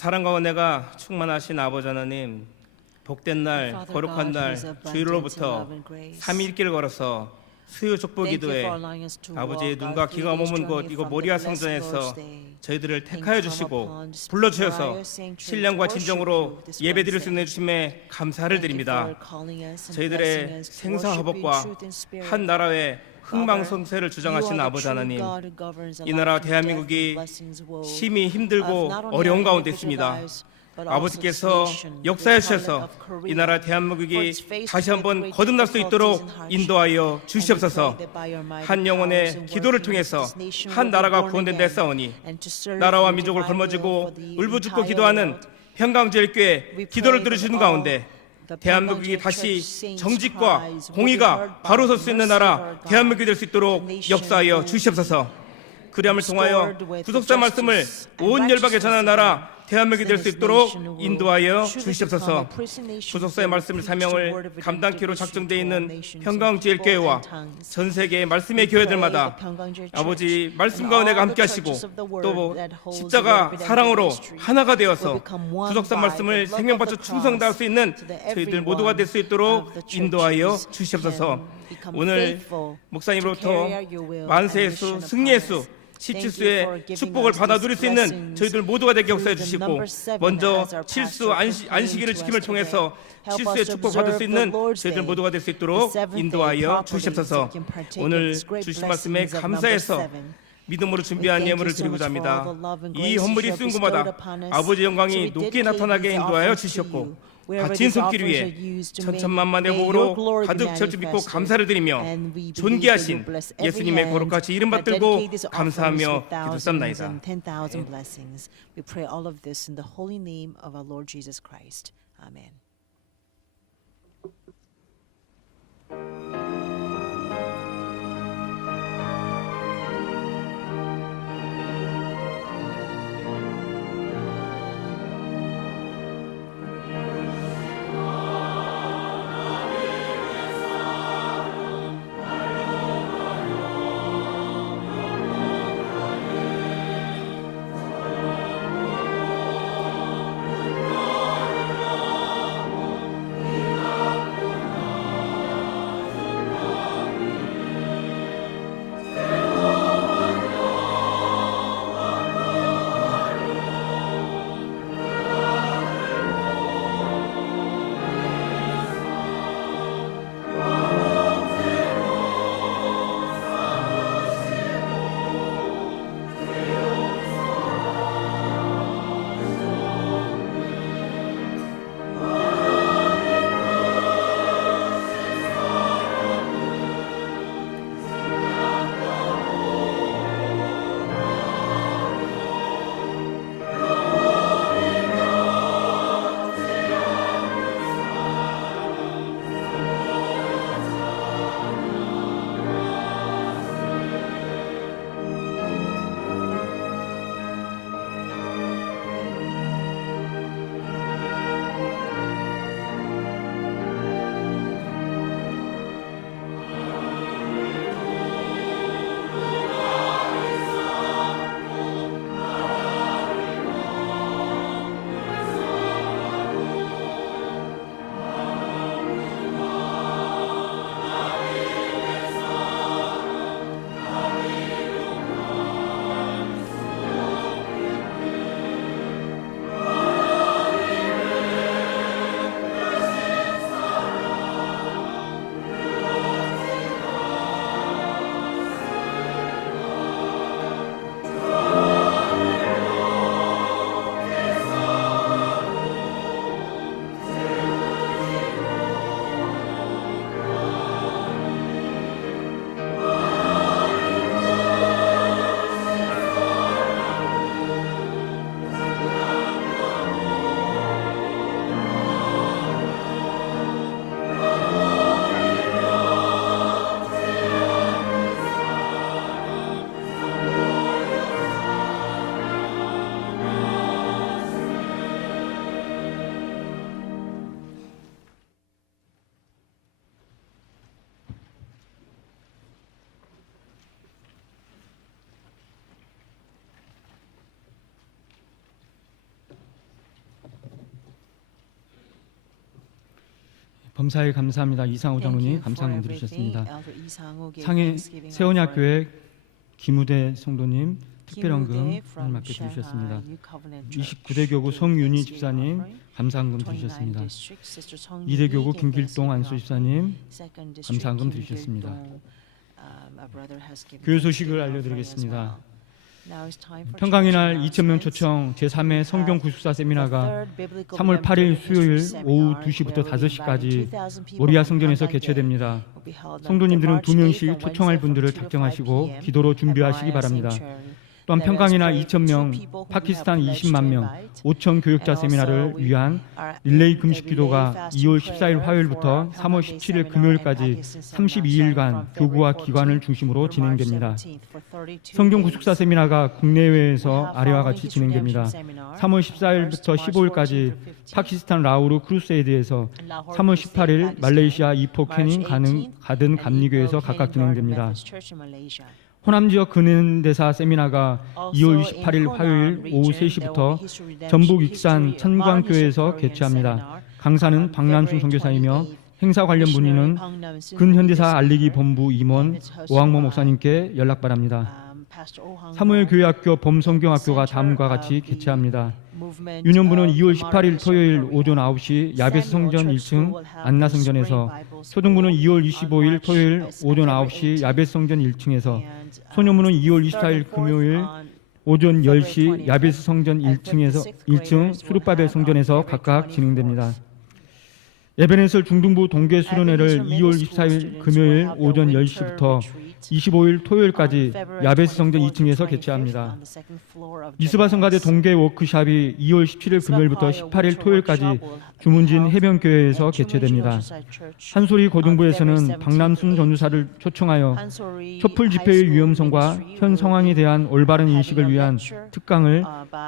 사랑과 은혜가 충만하신 아버지 하나님, 복된 날, 거룩한 날, 주일로부터 3일길 걸어서 수요 족보 기도에 아버지의 눈과 귀가 머문 곳 이곳 모리아 성전에서 저희들을 택하여 주시고 불러주셔서 신령과 진정으로 예배드릴 수 있는 주심에 감사를 드립니다. 저희들의 생사화복과 한 나라의 흥망성쇠를 주장하신 아버지 하나님, 이 나라 대한민국이 심히 힘들고 어려운 가운데 있습니다. 아버지께서 역사해 주셔서 이 나라 대한민국이 다시 한번 거듭날 수 있도록 인도하여 주시옵소서. 한 영혼의 기도를 통해서 한 나라가 구원된다 했사오니 나라와 민족을 걸머쥐고 울부짖고 기도하는 평강제일교회 기도를 들으시는 가운데 대한민국이 다시 정직과 공의가 바로 설 수 있는 나라 대한민국이 될 수 있도록 역사하여 주시옵소서. 그리함을 통하여 구속사 말씀을 온 열방에 전하는 나라 대한민국이 될 수 있도록 인도하여 주시옵소서. 구속사의 말씀을 사명을 감당키로 작정되어 있는 평강제일교회와 전 세계의 말씀의 교회들마다 아버지 말씀과 은혜가 함께 하시고 또 십자가 사랑으로 하나가 되어서 구속사 말씀을 생명바쳐 충성다할 수 있는 저희들 모두가 될 수 있도록 인도하여 주시옵소서. 오늘 목사님으로부터 만세의 수, 승리의 수, 시칠수의 축복을 받아 누릴 수 있는 저희들 모두가 되게 역사해 주시고, 먼저 칠수 안식일을 지킴을 통해서 칠수의 축복 받을 수 있는 저희들 모두가 될 수 있도록 인도하여 주시옵소서. 오늘 주신 말씀에 감사해서 믿음으로 준비한 예물을 드리고자 합니다. 이 헌물이 쓰인 곳마다 아버지의 영광이 높게 나타나게 인도하여 주시옵고, 바친 손길 위에 천천만만의 복으로 가득 채울 줄 믿고 감사를 드리며 존귀하신 예수님의 거룩하신 이름 받들고 감사하며 기도삼나이다. We pray all of this in the holy name of our Lord Jesus Christ. Amen. 범사에 감사합니다. 이상호 Thank you 장로님 for 감사함 everything. 드리셨습니다. Elder 이상호 gave 상해 thanksgiving 세원야교회 김우대 성도님 offering. 특별헌금 김우대 하나님 from 앞에 드리셨습니다. Shanghai New Covenant Church 29대 교구 gave 성윤희 thanksgiving 집사님 offering. 감사헌금 29 드리셨습니다. district, Sister 성윤희 2대 교구 gave 김길동 thanksgiving 안수 offering. 집사님 Second district, 감사헌금 김길동, 드리셨습니다. a brother has given 교회 소식을 thanksgiving offering as 알려드리겠습니다. well. Now it's time for 평강의 날 church 2,000명 announcements. 초청 제3회 성경 구숙사 세미나가 The third Biblical 3월 8일 Memory 수요일 Seminar, 오후 where 2시부터 we invited 5시까지 2,000 people 모리아 on 성전에서 Combat Day. 개최됩니다. Will be held on 성도님들은 March 2명씩 8th on 초청할 Wednesday 분들을 from 2 to 5 작정하시고 p.m. 기도로 at 준비하시기 Moriah 바랍니다. Sanctuary. 또한 Let us 평강의 날 pray for 2,000명, two people who we 파키스탄 have pledged to 20만 명, invite. 5천 교육자 And also 세미나를 we 위한 are 릴레이 in 금식 a 기도가 relay fasting 2월 prayer 14일 화요일부터 for 3월 Combat Day 17일 seminar 금요일까지 and Pakistan seminar starting 32일간 from 교구와 February 기관을 14th 중심으로 through March 진행됩니다. 17th for 32 성경 days. 구숙사 세미나가 국내외에서 We have 아래와 following 같이 His 진행됩니다. Redemption Seminar 3월 on 14일부터 1st, March 15일까지 14th through 15th. 파키스탄 라우르 크루세이드에서 Lahore 3월 Crusade, 18일 Pakistan, 말레이시아 이포 캐닝 March 18th, 가든 and 감리교에서 Ipoh 각각 Canning Garden 진행됩니다. Methodist Church in Malaysia. 호남 지역 근현대사 세미나가 Also 2월 in 28일 Honan 화요일 오후 region, there will 3시부터 be History Redemption- 전북 익산 History- 천광교회에서 Modern History 개최합니다. Seminar 강사는 on 박남순 February 선교사이며 28th. 행사 관련 Missionary 문의는 Pang Namsun 근현대사 will be 알리기 the 본부 임원 오항모 목사님께 연락 바랍니다. Pastor Oh Hang 사무엘 Mo, 교회학교 범성경학교가 Center 다음과 같이 of the 개최합니다. movement 유년부는 of 2월 the 18일 Modern 토요일 Christian 오전 Korea. 9시 야베스 성전 Samuel 1층 Church will have 안나성전에서, the Spring Bible 초등부는 School 2월 on 25일 March 토요일 오전 February 9시 18th. 야베스 성전 1층에서, And, 소녀부는 2월 third 24일 and fourth 금요일 on 오전 February 10시 25th, 야베스 성전 and 1층에서 fifth, 1층 sixth graders 수르바벨 will have 성전에서 on February 각각 진행됩니다. 24th. 에베네셀 중등부 동계 수련회를 Ebenezer 2월 Middle School 24일 students 금요일 will have their 오전 winter 10시부터 retreat 25일 토요일까지 on February 야베스 성전 24th to 2층에서 25th 개최합니다. on the second floor of 이스바 성가대 Japanese. 동계 워크샵이 2월 17일 금요일부터 18일 토요일까지 주문진 해변교회에서 개최됩니다. 한소리 고등부에서는 박남순 전도사를 초청하여 촛불 집회의 위험성과 현 상황에 대한 올바른 인식을 위한 특강을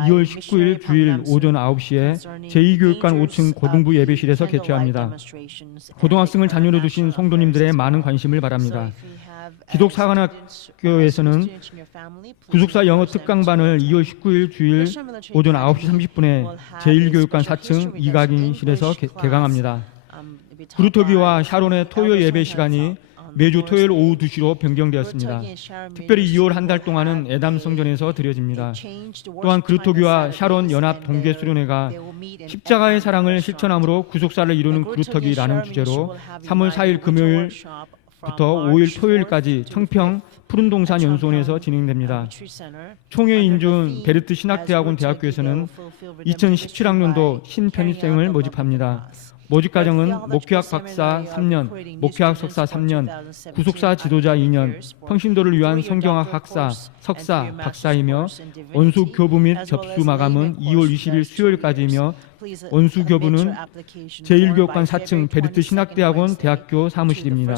2월 19일 주일 오전 9시에 제2교육관 5층 고등부 예배실에서 개최합니다. 고등학생을 자녀로 두신 성도님들의 많은 관심을 바랍니다. 기독사관학교에서는 구속사 영어 특강반을 2월 19일 주일 오전 9시 30분에 제1교육관 4층 이각인실에서 개강합니다. 브루토기와 샤론의 토요 예배 시간이 매주 토요일 오후 2시로 변경되었습니다. 특별히 2월 한 달 동안은 에담 성전에서 드려집니다. 또한 그루터기와 샤론 연합 동계 수련회가 십자가의 사랑을 실천함으로 구속사를 이루는 그루터기라는 주제로 3월 4일 금요일부터 5일 토요일까지 청평 푸른동산 연수원에서 진행됩니다. 총회 인준 베르트 신학대학원 대학교에서는 2017학년도 신편입생을 모집합니다. 모집 과정은 목회학 박사 3년, 목회학 석사 3년, 구속사 지도자 2년, 평신도를 위한 성경학 학사, 석사, 박사이며 원수 교부 및 접수 마감은 2월 20일 수요일까지이며 원수 교부는 제1교육관 4층 베르트 신학대학원 대학교 사무실입니다.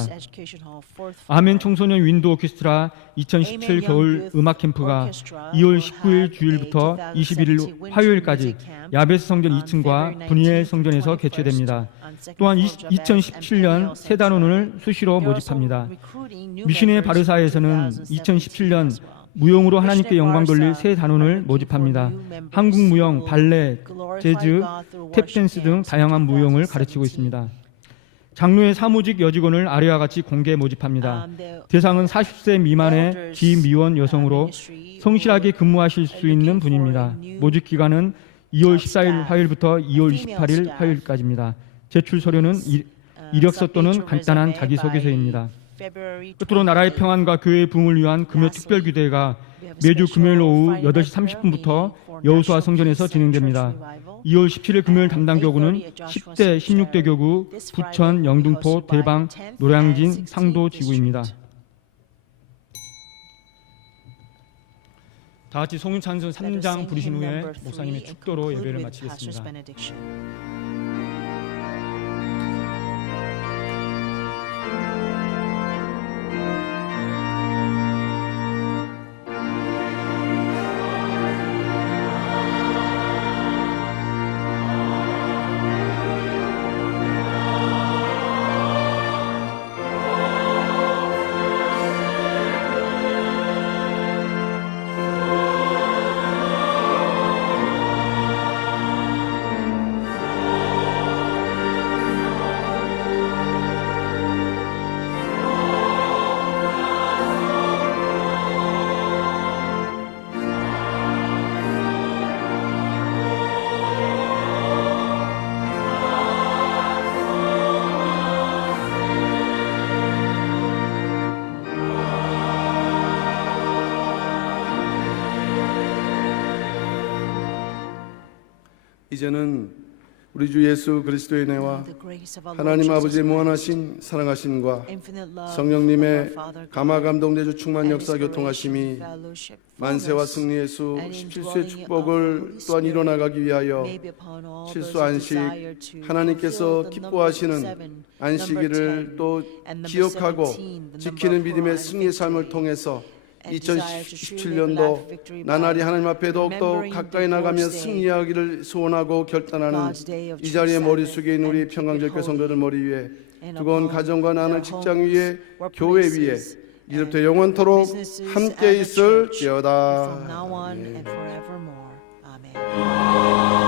아멘 청소년 윈도 오케스트라 2017 겨울 음악 캠프가 2월 19일 주일부터 21일 화요일까지 야베스 성전 2층과 분이엘 성전에서 개최됩니다. 또한 2017년 새 단원을 수시로 모집합니다. 미신의 바르사에서는 2017년 무용으로 하나님께 영광 돌릴 새 단원을 모집합니다. 한국 무용, 발레, 재즈, 탭댄스 등 다양한 무용을 가르치고 있습니다. 장로의 사무직 여직원을 아래와 같이 공개 모집합니다. 대상은 40세 미만의 비미원 여성으로 성실하게 근무하실 수 있는 분입니다. 모집 기간은 2월 14일 화요일부터 2월 28일 화요일까지입니다. 제출 서류는 이력서 또는 간단한 자기소개서입니다. 끝으로 나라의 평안과 교회의 부흥을 위한 금요 특별기도회가 매주 금요일 오후 8시 30분부터 여호수아 성전에서 진행됩니다. 2월 17일 금요일 담당 교구는 10대, 16대 교구, 부천, 영등포, 대방, 노량진, 상도 지구입니다. 다 같이 송윤찬송 3장 부르신 후에 목사님의 축도로 예배를 마치겠습니다. 이제는 우리 주 예수 그리스도의 은혜와 The grace of our Lord 하나님 Jesus 아버지의 Christ, 무한하신 사랑하심과 infinite love 성령님의 of our Father 감화 God, 감동 내주 충만 and 역사 inspiration, 교통하심이 fellowship, 만세와 fullness, 승리 예수 and 17수의 indwelling 축복을 of the 또한 Holy 이뤄나가기 위하여 may be upon all 칠수 those who 안식, desire to 하나님께서 fulfill the number 기뻐하시는 7, 안식일을 number 10, 또 and number 기억하고 17, the number 지키는 of 믿음의 pride, 승리의 삶을 victory, 통해서 and desire to truly live a 2017년도 life of victory by 나날이 하나님 앞에 더욱더 remembering 가까이 the 나가며 Lord's day, 승리하기를 소원하고 결단하는 God's day of 이 true 자리에 머리 Sabbath, 숙여 있는 우리 and keep it 평강절교 holy. 성도들 머리 위에 and 두꺼운 upon 가정과 나는 their 직장 homes, 위에 교회 위에 workplaces, 이제부터 and 영원토록 businesses 함께 and the 있을 church, 지어다. from now on 아멘. and forevermore. Amen.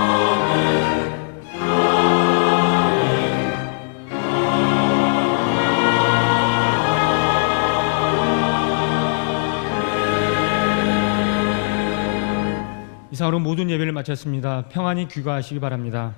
이상으로 모든 예배를 마쳤습니다. 평안히 귀가하시기 바랍니다.